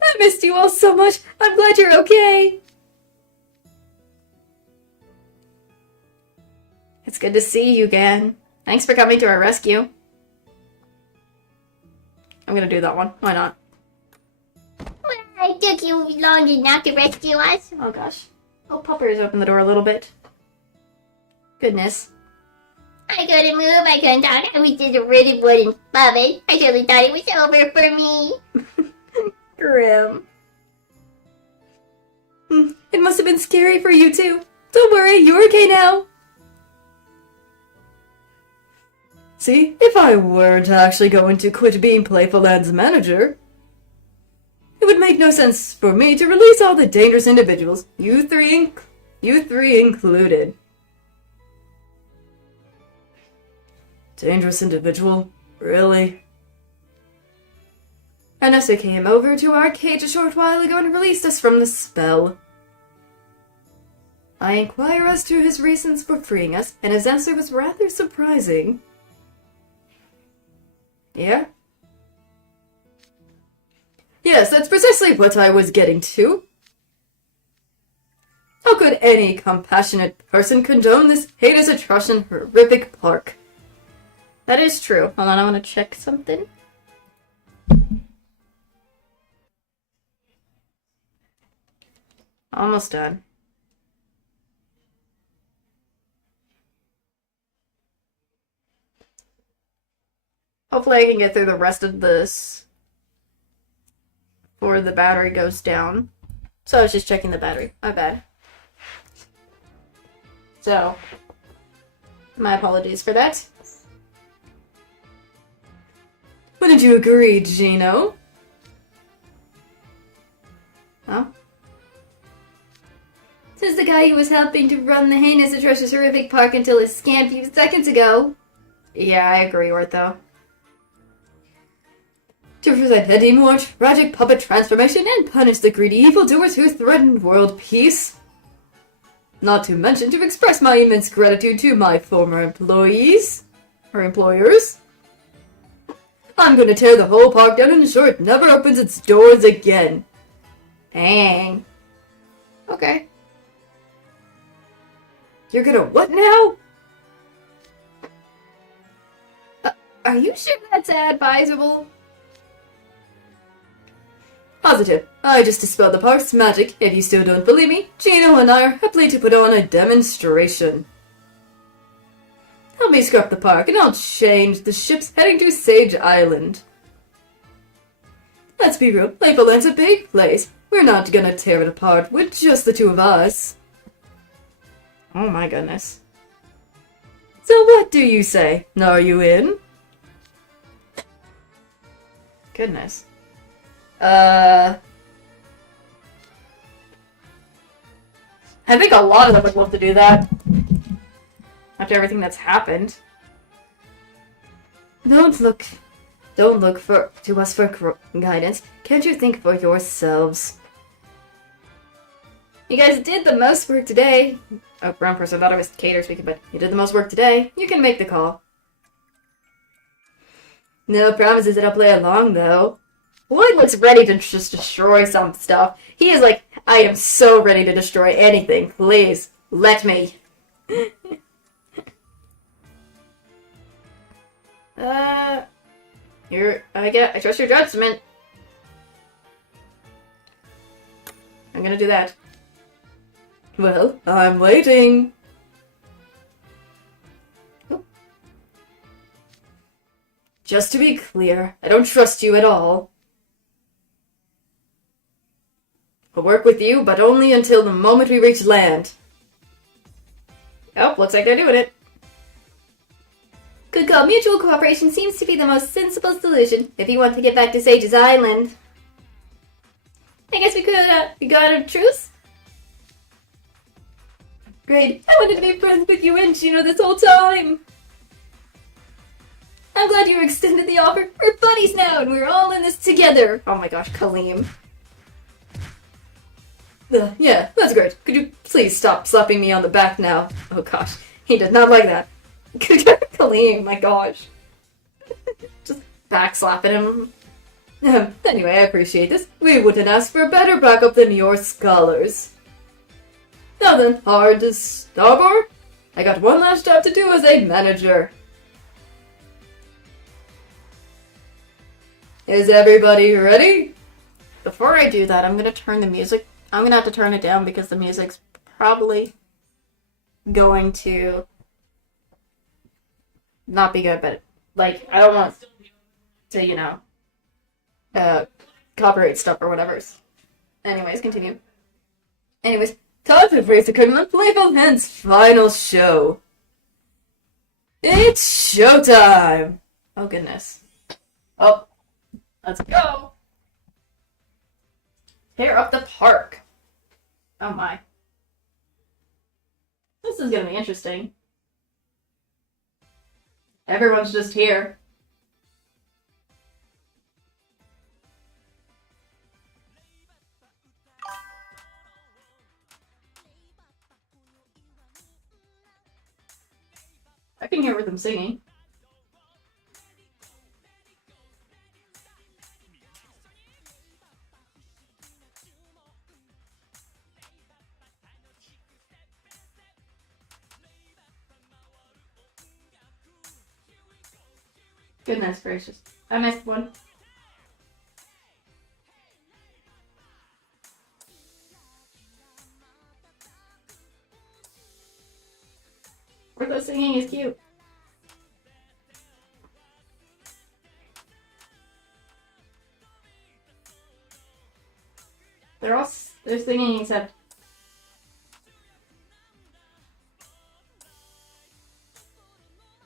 I missed you all so much. I'm glad you're okay. It's good to see you again. Thanks for coming to our rescue. I'm gonna do that one. Why not? Why took you long enough to rescue us? Oh gosh. Oh, Puppers opened the door a little bit. Goodness. I couldn't move, I couldn't talk, I was just a really wooden puppet. I really thought it was over for me. Grim. It must have been scary for you too. Don't worry, you're okay now. See, if I weren't actually going to quit being Playfulland's manager, it would make no sense for me to release all the dangerous individuals, you three included. Dangerous individual? Really? Anessa came over to our cage a short while ago and released us from the spell. I inquire as to his reasons for freeing us, and his answer was rather surprising. Yeah? Yes, that's precisely what I was getting to. How could any compassionate person condone this heinous, atrocious, and horrific park? That is true. Hold on, I want to check something. Almost done. Hopefully I can get through the rest of this before the battery goes down. So I was just checking the battery. My bad. So, my apologies for that. Wouldn't you agree, Gino? Huh? Says the guy who was helping to run the heinous, atrocious, horrific park until a scant few seconds ago. Yeah, I agree, Ortho. To present a more tragic puppet transformation and punish the greedy evildoers who threaten world peace. Not to mention to express my immense gratitude to my former employees. Or employers. I'm gonna tear the whole park down and ensure it never opens its doors again. Dang. Okay. You're gonna what now? Are you sure that's advisable? Positive. I just dispelled the park's magic. If you still don't believe me, Gino and I are happy to put on a demonstration. Help me scrap the park and I'll change the ships heading to Sage Island. Let's be real, Playfulland's a big place. We're not gonna tear it apart with just the two of us. Oh my goodness. So what do you say? Are you in? Goodness. I think a lot of them would love to do that. After everything that's happened. Don't look to us for guidance. Can't you think for yourselves? You guys did the most work today. Oh, wrong person. I thought it was Cater speaking, but you did the most work today. You can make the call. No promises that I'll play along, though. Lloyd looks ready to just destroy some stuff. He is like, I am so ready to destroy anything. Please, let me. I trust your judgment. I'm gonna do that. Well, I'm waiting. Just to be clear, I don't trust you at all. I'll work with you, but only until the moment we reach land. Oh, looks like they're doing it. Good call. Mutual cooperation seems to be the most sensible solution if you want to get back to Sage's Island. I guess we go out of truce? Great. I wanted to be friends with you and Gino this whole time. I'm glad you extended the offer. We're buddies now, and we're all in this together. Oh my gosh, Kaleem. Yeah, that's great. Could you please stop slapping me on the back now? Oh gosh, he did not like that. Kaleem, my gosh. Just backslapping him. Anyway, I appreciate this. We wouldn't ask for a better backup than your scholars. Now then, hard to starboard? I got one last job to do as a manager. Is everybody ready? Before I do that, I'm gonna turn the music. I'm gonna have to turn it down because the music's probably going to not be good, but like I don't want to, you know, copyright stuff or whatever. Anyways, continue. Anyways, time to face the curtain on Playful Hand's final show. It's showtime! Oh goodness. Oh, let's go. Tear up the park. Oh my. This is gonna be interesting. Everyone's just here. I can hear them singing. Goodness gracious. I missed one. Ortho singing is cute. They're singing except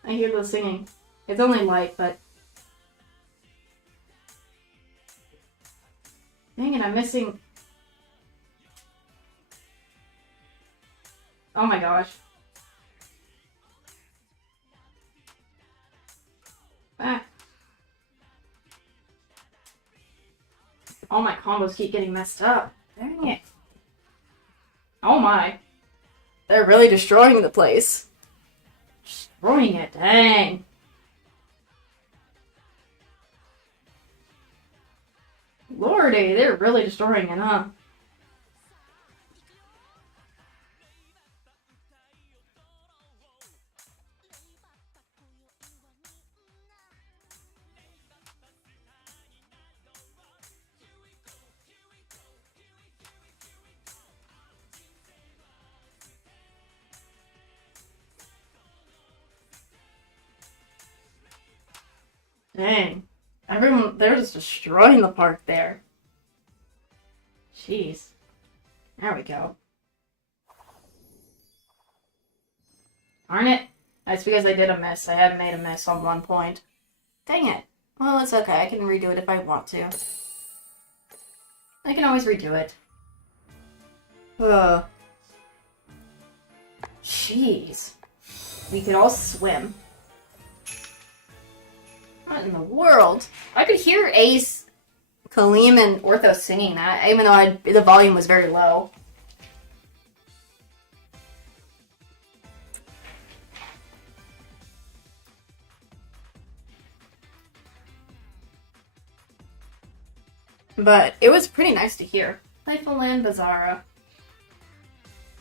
I hear those singing. It's only light, but dang it, I'm missing. Oh my gosh. Ah. All my combos keep getting messed up. Dang it. Oh my. They're really destroying the place. Destroying it, dang. Lordy, they're really destroying it, huh? Dang. Everyone, they're just destroying the park there. Jeez. There we go. Darn it. That's because I did a miss. I had made a miss on one point. Dang it. Well, it's okay. I can redo it if I want to. I can always redo it. Jeez. We could all swim. What in the world? I could hear Ace, Kaleem, and Ortho singing that, even though the volume was very low. But it was pretty nice to hear. Playful and Bizarra.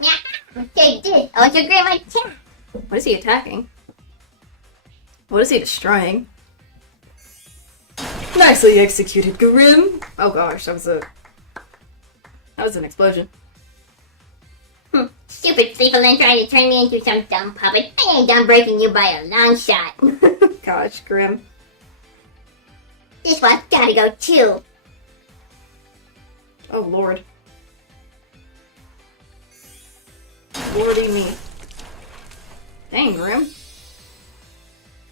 Yeah, they did. Also great my cat. What is he attacking? What is he destroying? Nicely executed, Grim. Oh gosh, that was an explosion. Stupid Playful trying to turn me into some dumb puppet. I ain't done breaking you by a long shot. Gosh, Grim. This one's gotta go too. Oh lord. Lordy me. Dang, Grim.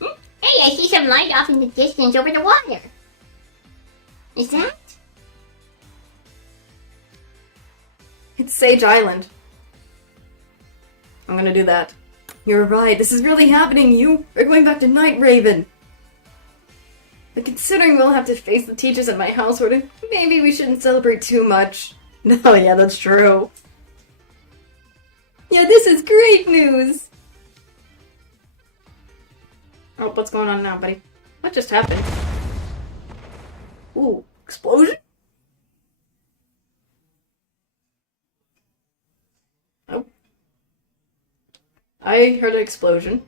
Hey, I see some light off in the distance over the water. Is that? It's Sage Island. I'm gonna do that. You're right, this is really happening. You are going back to Night Raven. But considering we'll have to face the teachers at my household, maybe we shouldn't celebrate too much. Oh yeah, that's true. Yeah, this is great news! Oh, what's going on now, buddy? What just happened? Ooh, explosion? Oh. I heard an explosion.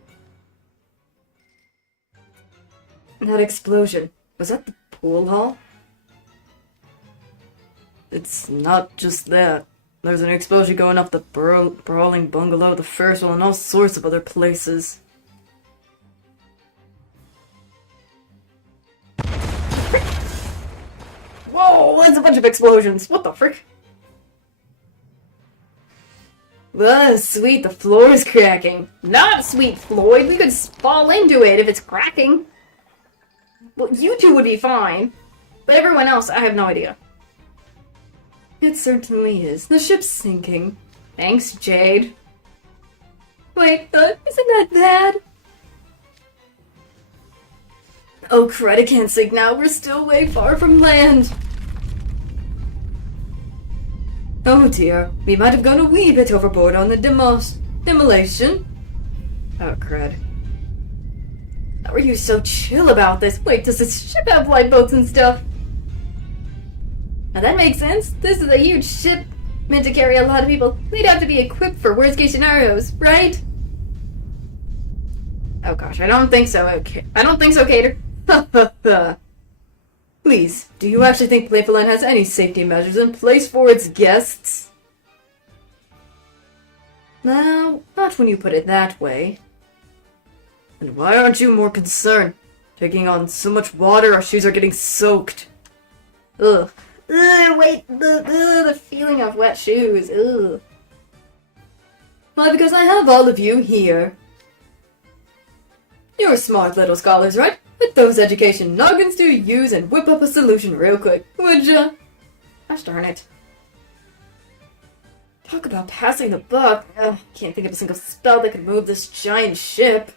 That explosion, was that the pool hall? It's not just that. There's an explosion going off the brawling bungalow, the Ferris wheel, and all sorts of other places. Whoa, that's a bunch of explosions! What the frick? Ah, sweet, the floor is cracking. Not sweet, Floyd! We could fall into it if it's cracking! Well, you two would be fine. But everyone else, I have no idea. It certainly is. The ship's sinking. Thanks, Jade. Wait, isn't that bad? Oh crud, I can't sink now. We're still way far from land. Oh dear, we might have gone a wee bit overboard on the demolition. Oh crud. How are you so chill about this? Wait, does this ship have lifeboats and stuff? Now that makes sense. This is a huge ship meant to carry a lot of people. They'd have to be equipped for worst case scenarios, right? Oh gosh, I don't think so. Okay. I don't think so, Cater. Ha ha ha. Please, do you actually think Playful has any safety measures in place for its guests? No, not when you put it that way. And why aren't you more concerned? Taking on so much water, our shoes are getting soaked. Ugh. Ugh, wait, the feeling of wet shoes. Ugh. Why, because I have all of you here. You're smart little scholars, right? Put those education noggins to use and whip up a solution real quick, would ya? Gosh darn it. Talk about passing the buck. Can't think of a single spell that could move this giant ship.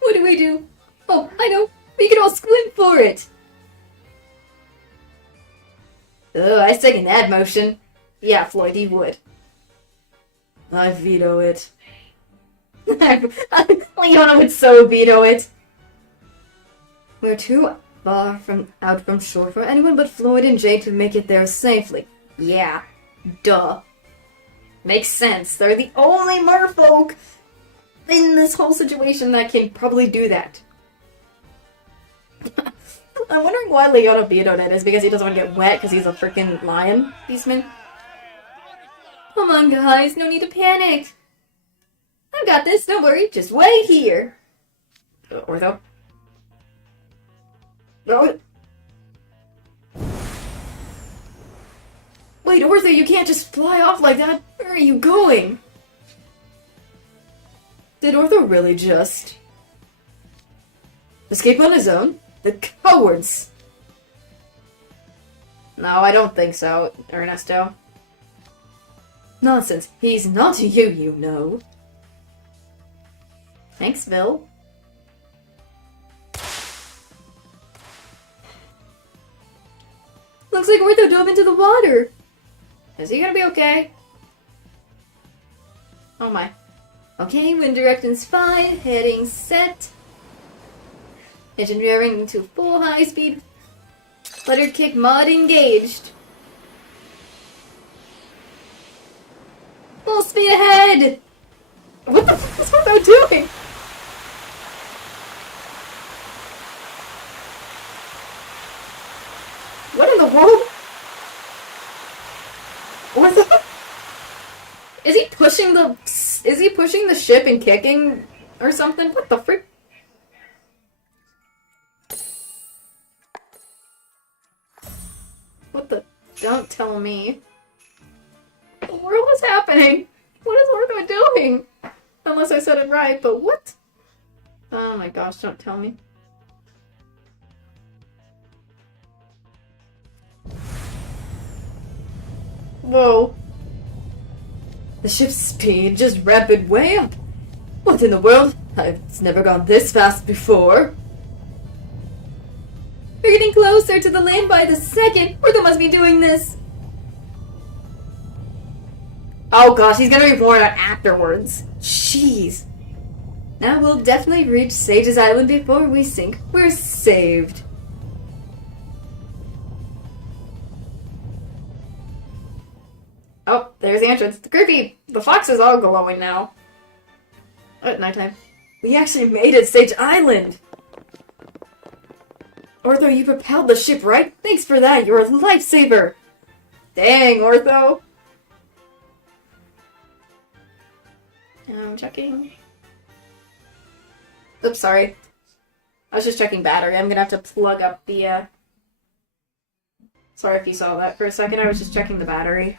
What do we do? Oh, I know. We can all squint for it. Ugh, I second that motion. Yeah, Floyd, you would. I veto it. Leona would so veto it. We're too far out from shore for anyone but Floyd and Jade to make it there safely. Yeah, duh. Makes sense. They're the only merfolk in this whole situation that can probably do that. I'm wondering why Leona vetoed it. Is because he doesn't want to get wet because he's a freaking lion beastman? Come on, guys. No need to panic. I've got this. Don't worry. Just wait here. Ortho. Oh. Wait, Ortho, you can't just fly off like that. Where are you going? Did Ortho really just escape on his own? The cowards! No, I don't think so, Ernesto. Nonsense. He's not you, you know. Thanks, Bill. Looks like Ortho dove into the water. Is he gonna be okay? Oh my. Okay, wind direction's fine. Heading set. Engineering into full high-speed flutter kick mod engaged. Full speed ahead! What the fuck is Ortho doing? What in the world? Ortho? Is he pushing the ship and kicking or something? What the frick? What the? Don't tell me. What the world is happening? What is Ortho doing? Unless I said it right, but what? Oh my gosh, don't tell me. Whoa. The ship's speed just rapid way up. What in the world? It's never gone this fast before. We're getting closer to the land by the second. Ortho must be doing this. Oh gosh, he's gonna be born out afterwards. Jeez. Now we'll definitely reach Sage's Island before we sink. We're saved. Oh, there's the entrance. The creepy. The fox is all glowing now. At nighttime. We actually made it, Sage Island! Ortho, you propelled the ship, right? Thanks for that, you're a lifesaver! Dang, Ortho. I'm checking. Oops, sorry. I was just checking battery. I'm gonna have to plug up the, Sorry if you saw that for a second. I was just checking the battery.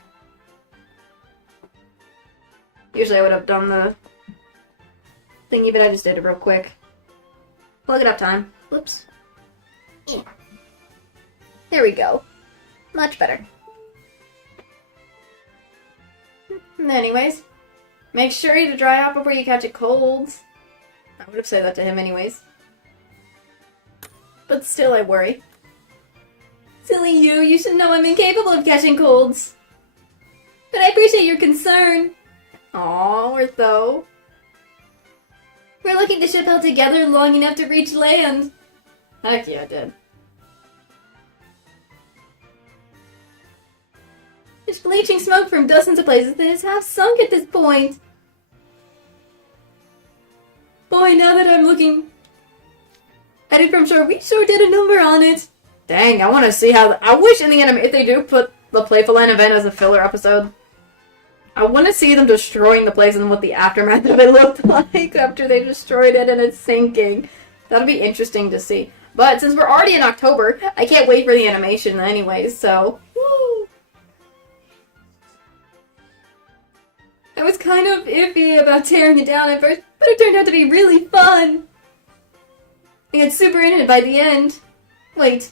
Usually I would have done the thingy, but I just did it real quick. Plug it up time. Whoops. Yeah. There we go. Much better. Anyways, make sure to dry out before you catch a cold. I would have said that to him anyways. But still I worry. Silly you, you should know I'm incapable of catching colds. But I appreciate your concern. Aw, Ortho. We're lucky the ship held together long enough to reach land. Heck yeah, it did. There's bleaching smoke from dozens of places that is half sunk at this point. Boy, now that I'm looking at it from shore, we sure did a number on it. Dang, I want to see how... I wish in the anime, if they do put the Playful event as a filler episode, I want to see them destroying the place and what the aftermath of it looked like after they destroyed it and it's sinking. That'll be interesting to see. But since we're already in October, I can't wait for the animation anyways, so... Woo! I was kind of iffy about tearing it down at first, but it turned out to be really fun! I got super into it by the end. Wait.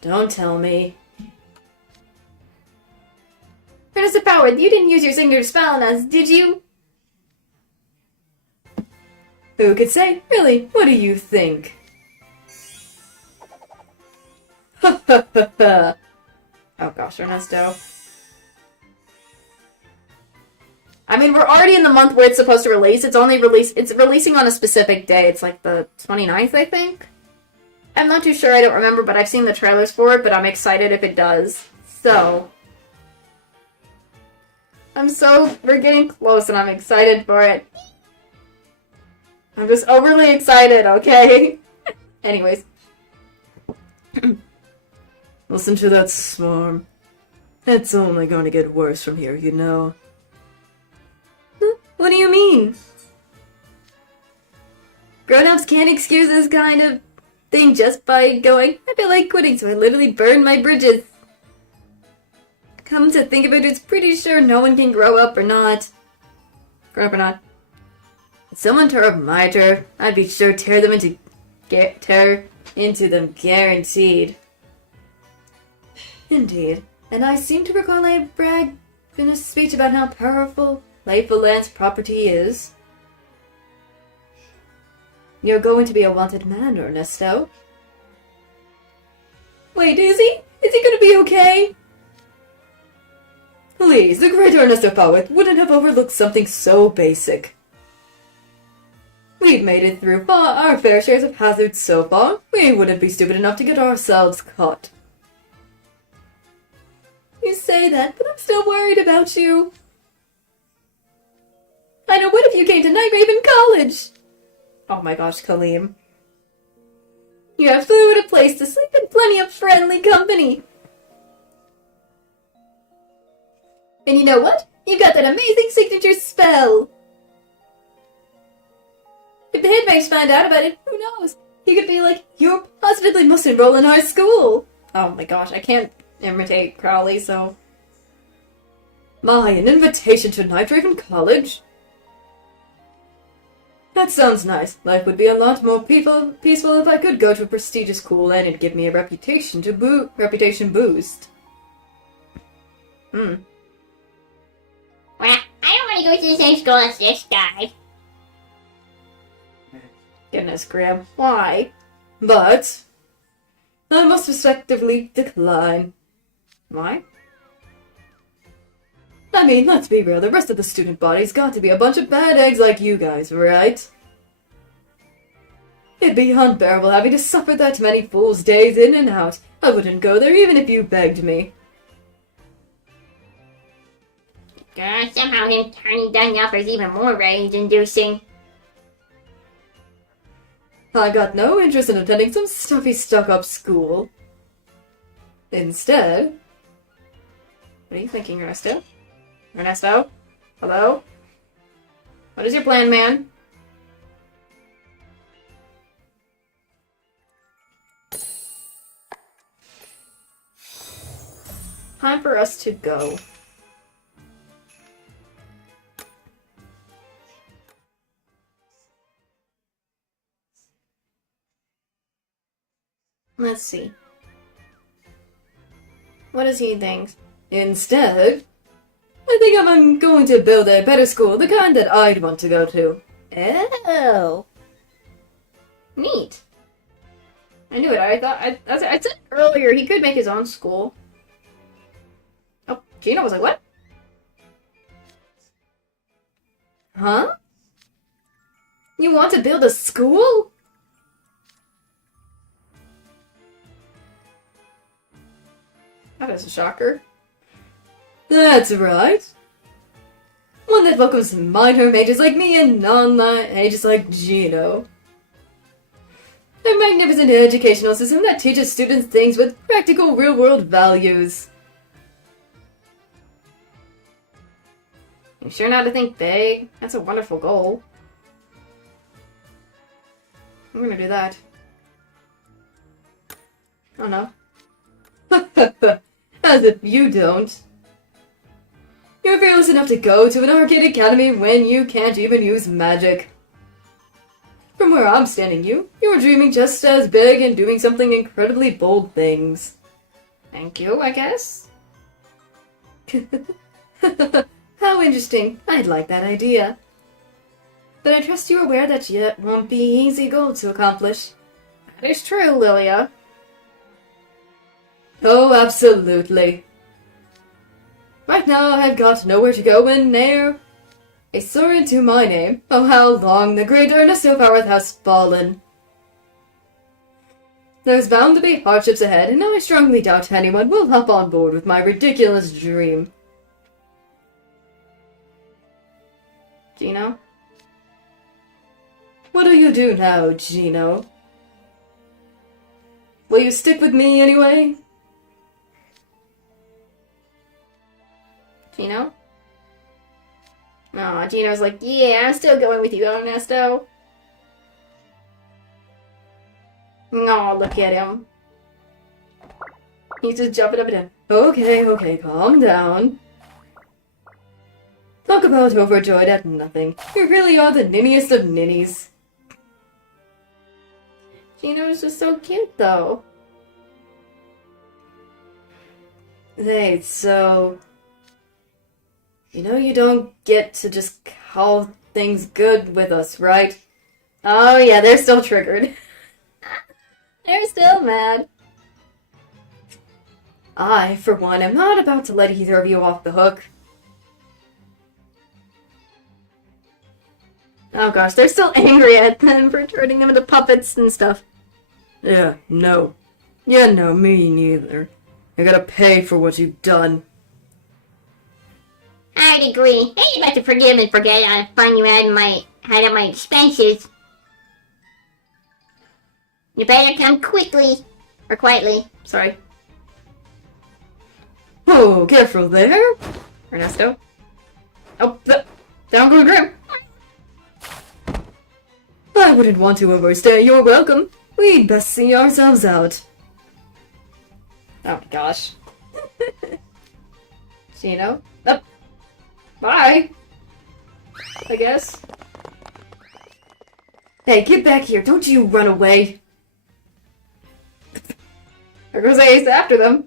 Don't tell me. Professor Power, you didn't use your signature spell on us, did you? Who could say? Really, what do you think? Ha ha ha ha. Oh gosh, Ernesto. I mean, we're already in the month where it's supposed to release. It's releasing on a specific day. It's like the 29th, I think? I'm not too sure, I don't remember, but I've seen the trailers for it, but I'm excited if it does. So... we're getting close and I'm excited for it. I'm just overly excited, okay? Anyways. Listen to that swarm. It's only going to get worse from here, you know. What do you mean? Grown-ups can't excuse this kind of thing just by going, I feel like quitting, so I literally burned my bridges. Come to think of it, it's pretty sure no one can grow up or not. Grow up or not. If someone tore up my turf, I'd be sure tear into them guaranteed. Indeed, and I seem to recall I bragged in a speech about how powerful Playful Land's property is. You're going to be a wanted man, Ernesto. Wait, is he? Is he gonna be okay? Please, the great Ernesto Fawith wouldn't have overlooked something so basic. We've made it through our fair shares of hazards so far. We wouldn't be stupid enough to get ourselves caught. You say that, but I'm still worried about you. I know, what if you came to Night Raven College? Oh my gosh, Kaleem. You have food, a place to sleep, and plenty of friendly company. And you know what? You've got that amazing signature spell. If the headmates find out about it, who knows? He could be like, you positively must enroll in our school. Oh my gosh, I can't imitate Crowley, so... My, an invitation to Night Raven College? That sounds nice. Life would be a lot more peaceful if I could go to a prestigious school and it'd give me a reputation boost. Well, I don't want to go to the same school as this guy. Goodness, Graham, why? But I must respectively decline. Why? I mean, let's be real, the rest of the student body's got to be a bunch of bad eggs like you guys, right? It'd be unbearable having to suffer that many fools' days in and out. I wouldn't go there even if you begged me. Somehow him turning down the offer is even more rage-inducing. I got no interest in attending some stuffy, stuck-up school. Instead... What are you thinking, Ernesto? Ernesto? Hello? What is your plan, man? Time for us to go. Let's see. What does he think? Instead, I think I'm going to build a better school, the kind that I'd want to go to. Oh. Neat. I knew it. I said earlier he could make his own school. Oh, Gina was like, what? Huh? You want to build a school? That is a shocker. That's right. One that welcomes minor mages like me and non-mages like Gino. A magnificent educational system that teaches students things with practical real-world values. You sure not to think big? That's a wonderful goal. I'm gonna do that. Oh no. As if you don't. You're fearless enough to go to an arcade academy when you can't even use magic. From where I'm standing you're dreaming just as big and doing something incredibly bold things. Thank you, I guess. How interesting. I'd like that idea. But I trust you're aware that it won't be an easy goal to accomplish. That is true, Lilia. Oh, absolutely. Right now, I've got nowhere to go and ne'er a soaring to my name. Oh, how long the great Ernesto Farworth has fallen. There's bound to be hardships ahead, and I strongly doubt anyone will hop on board with my ridiculous dream. Gino? What do you do now, Gino? Will you stick with me anyway? Gino? Aw, Gino's like, yeah, I'm still going with you, Ernesto. Aw, look at him. He's just jumping up and down. Okay, calm down. Talk about overjoyed at nothing. You really are the ninniest of ninnies. Gino's just so cute, though. Hey, so... You know you don't get to just call things good with us, right? Oh yeah, they're still triggered. They're still mad. I, for one, am not about to let either of you off the hook. Oh gosh, they're still angry at them for turning them into puppets and stuff. Yeah, no. Yeah, no, me neither. I gotta pay for what you've done. I'd agree. I ain't about to forgive and forget how fun you had at my expenses. You better come quickly. Or quietly. Sorry. Oh, careful there. Ernesto. Oh, down go Grim. I wouldn't want to overstay your welcome. We'd best see ourselves out. Oh my gosh. Gino. Oh. Bye. I guess. Hey, get back here. Don't you run away. There goes Ace after them.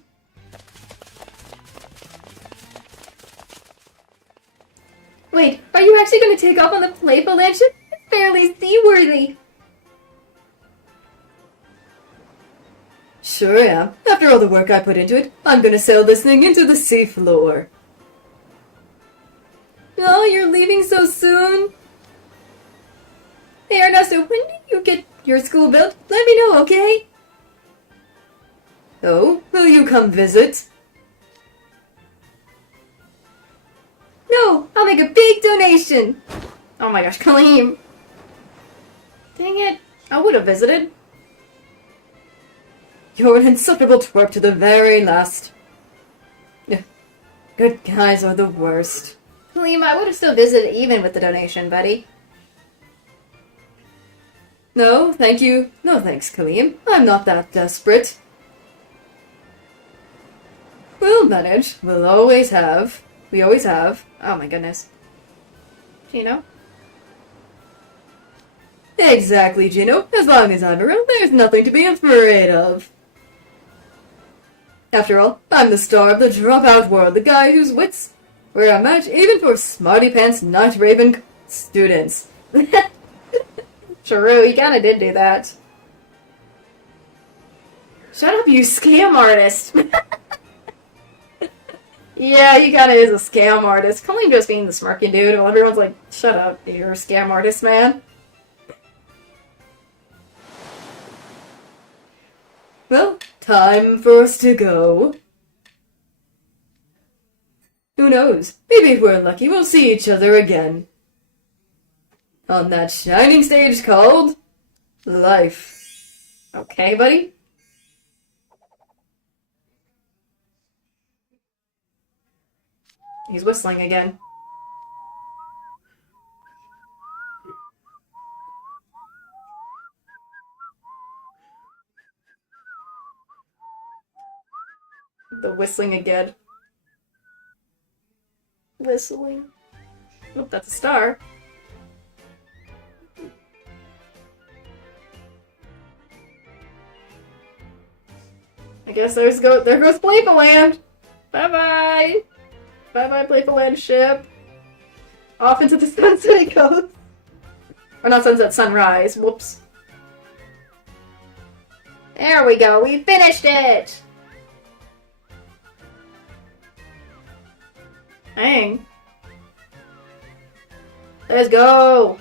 Wait, are you actually going to take off on the Playful land ship? It's barely seaworthy. Sure am. After all the work I put into it, I'm gonna sail this thing into the seafloor. Oh, you're leaving so soon? Hey, Ernesto, when do you get your school built? Let me know, okay? Oh, will you come visit? No, I'll make a big donation. Oh my gosh, Kaleem. Dang it. I would have visited. You're an insufferable twerp to the very last. Good guys are the worst. Kaleem, I would have still visited even with the donation, buddy. No, thank you. No thanks, Kaleem. I'm not that desperate. We'll manage. We'll always have. We always have. Oh my goodness. Gino? Exactly, Gino. As long as I'm around, there's nothing to be afraid of. After all, I'm the star of the dropout world, the guy whose wits were a match even for smarty pants night raven students. True, he kinda did do that. Shut up, you scam artist! Yeah, he kinda is a scam artist. Kaleem just being the smirking dude while everyone's like, shut up, you're a scam artist, man. Well, time for us to go. Who knows? Maybe if we're lucky, we'll see each other again. On that shining stage called life. Okay, buddy? He's whistling again. The whistling again. Whistling. Oh, that's a star. I guess there goes Playful Land. Bye bye. Bye bye, Playful Land ship. Off into the sunset it goes. Or not sunset, sunrise. Whoops. There we go. We finished it. Dang. Let's go.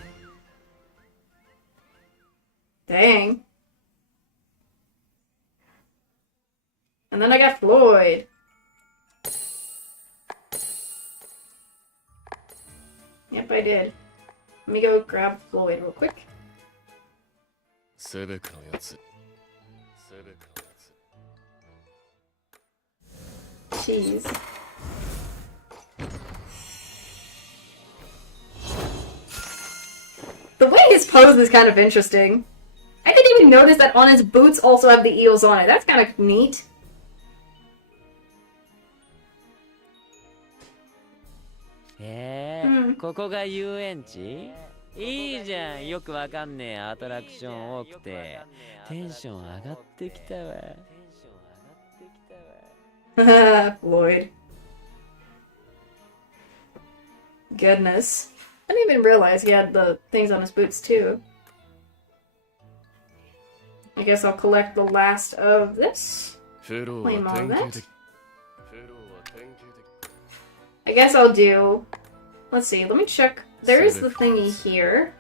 Dang. And then I got Floyd. Yep, I did. Let me go grab Floyd real quick. Jeez. The way his pose is kind of interesting. I didn't even notice that on his boots also have the eels on it. That's kind of neat. Hmm. ここが遊園地いいじゃんよくわかんねえアトラクション多くてテンション上がってきたわ Floyd. Goodness. I didn't even realize he had the things on his boots too. I guess I'll collect the last of this. Claim all that. I guess I'll do... Let's see, let me check. There is the thingy here.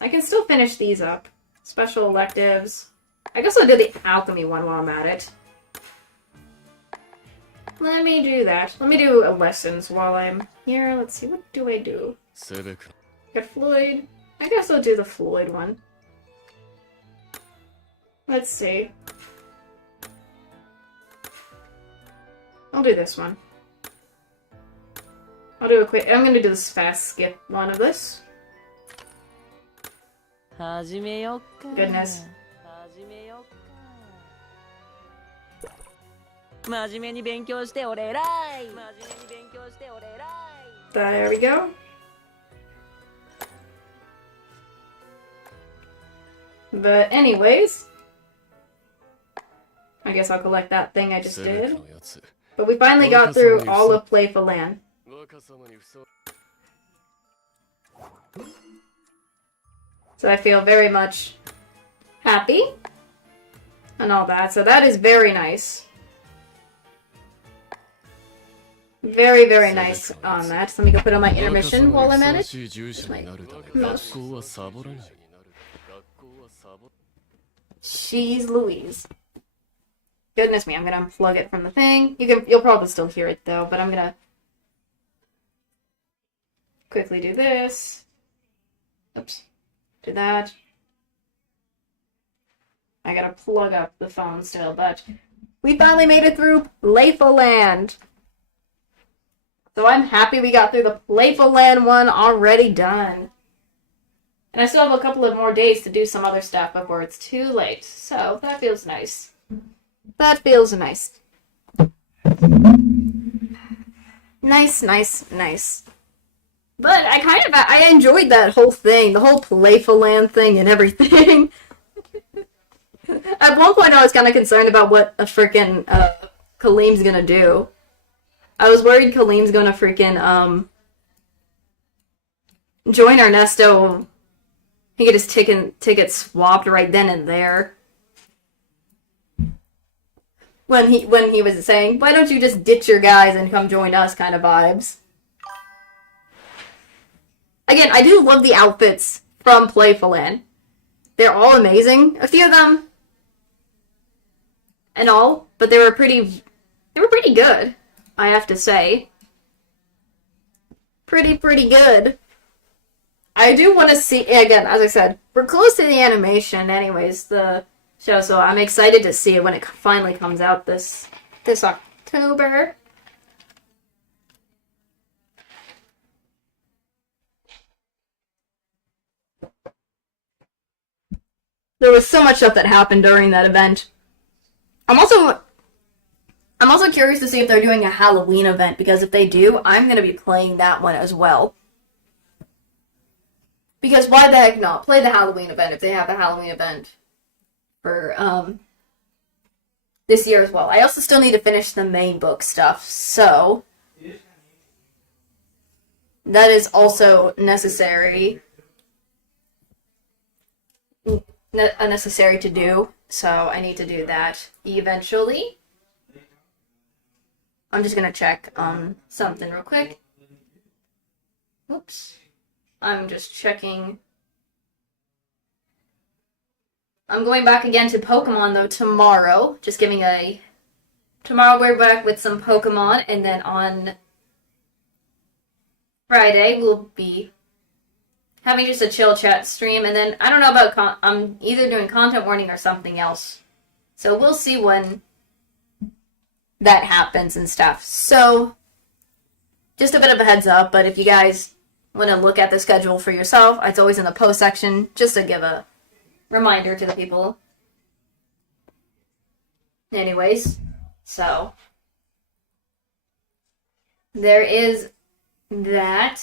I can still finish these up. Special electives. I guess I'll do the alchemy one while I'm at it. Let me do that. Let me do lessons while I'm here. Let's see, what do I do? Get Floyd. I guess I'll do the Floyd one. Let's see. I'll do this one. I'll do a quick. I'm gonna do this fast skip one of this. 始めよっか Goodness. 始めよっか真面目に勉強して俺偉い真面目に勉強して俺偉い There we go. But anyways, I guess I'll collect that thing I just did. But we finally got through all of Playful Land. So I feel very much happy and all that. So that is very nice. Very, very nice on that. So let me go put on my intermission while I'm at it. Jeez Louise. Goodness me, I'm gonna unplug it from the thing. You'll probably still hear it though, but I'm gonna quickly do this. Oops. Do that. I gotta plug up the phone still, but we finally made it through Playful Land. So I'm happy we got through the Playful Land one already done. And I still have a couple of more days to do some other stuff before it's too late. So that feels nice. That feels nice. Nice, nice, nice. But I enjoyed that whole thing, the whole Playful Land thing and everything. At one point I was kind of concerned about what a freaking Kaleem's gonna do. I was worried Kaleem's gonna freaking join Ernesto. He get his ticket swapped right then and there. When he was saying, why don't you just ditch your guys and come join us kind of vibes. Again, I do love the outfits from Playful Land. They're all amazing. A few of them and all, but they were pretty good, I have to say. Pretty good. I do want to see, again, as I said, we're close to the animation anyways, the show, so I'm excited to see it when it finally comes out this October. There was so much stuff that happened during that event. I'm also curious to see if they're doing a Halloween event, because if they do, I'm going to be playing that one as well. Because why the heck not? Play the Halloween event if they have a Halloween event for this year as well. I also still need to finish the main book stuff, so that is also necessary. Necessary to do, so I need to do that eventually. I'm just gonna check something real quick. Whoops. I'm just checking. I'm going back again to Pokemon though tomorrow. Just giving a... Tomorrow we're back with some Pokemon, and then on Friday we'll be having just a chill chat stream, and then I don't know about I'm either doing content warning or something else. So we'll see when that happens and stuff. So just a bit of a heads up, but if you guys want to look at the schedule for yourself, it's always in the post section, just to give a reminder to the people. Anyways, so there is that.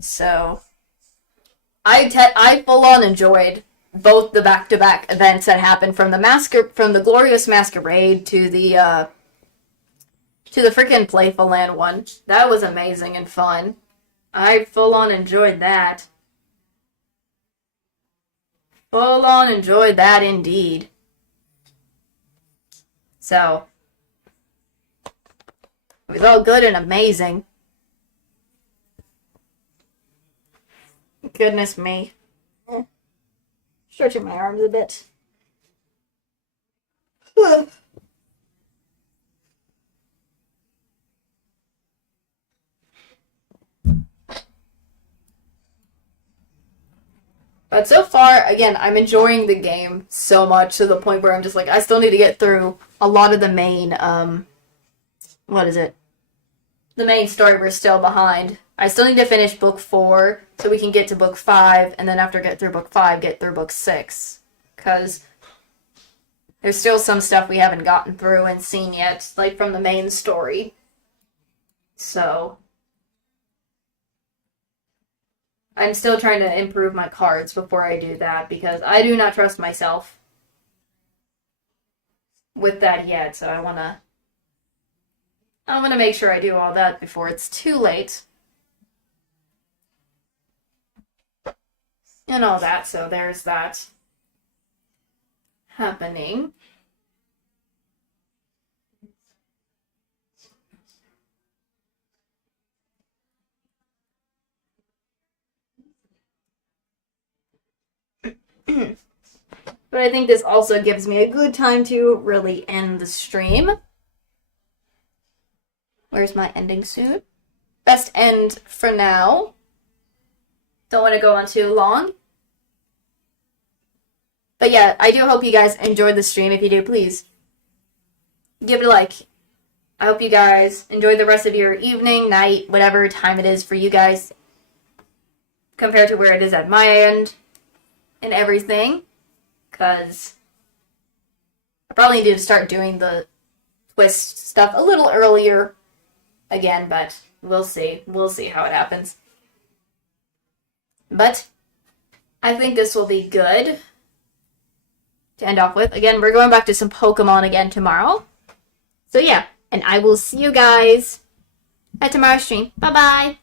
So I full on enjoyed both the back-to-back events that happened, from the Glorious Masquerade to the freaking Playful Land one. That was amazing and fun. I full on enjoyed that. Full on enjoyed that indeed. So It was all good and amazing. Goodness me. Stretching my arms a bit. But so far, again, I'm enjoying the game so much to the point where I'm just like, I still need to get through a lot of the main, what is it? The main story we're still behind. I still need to finish book 4 so we can get to book 5, and then after get through book 5, get through book 6. Because there's still some stuff we haven't gotten through and seen yet, like from the main story. So I'm still trying to improve my cards before I do that, because I do not trust myself with that yet, so I want to make sure I do all that before it's too late. And all that, so there's that happening. But I think this also gives me a good time to really end the stream. Where's my ending soon? Best end for now. Don't want to go on too long. But yeah, I do hope you guys enjoyed the stream. If you do, please give it a like. I hope you guys enjoy the rest of your evening, night, whatever time it is for you guys, compared to where it is at my end and everything. Because I probably need to start doing the twist stuff a little earlier again, but we'll see. We'll see how it happens. But I think this will be good to end off with. Again, we're going back to some Pokemon again tomorrow. So yeah, and I will see you guys at tomorrow's stream. Bye-bye!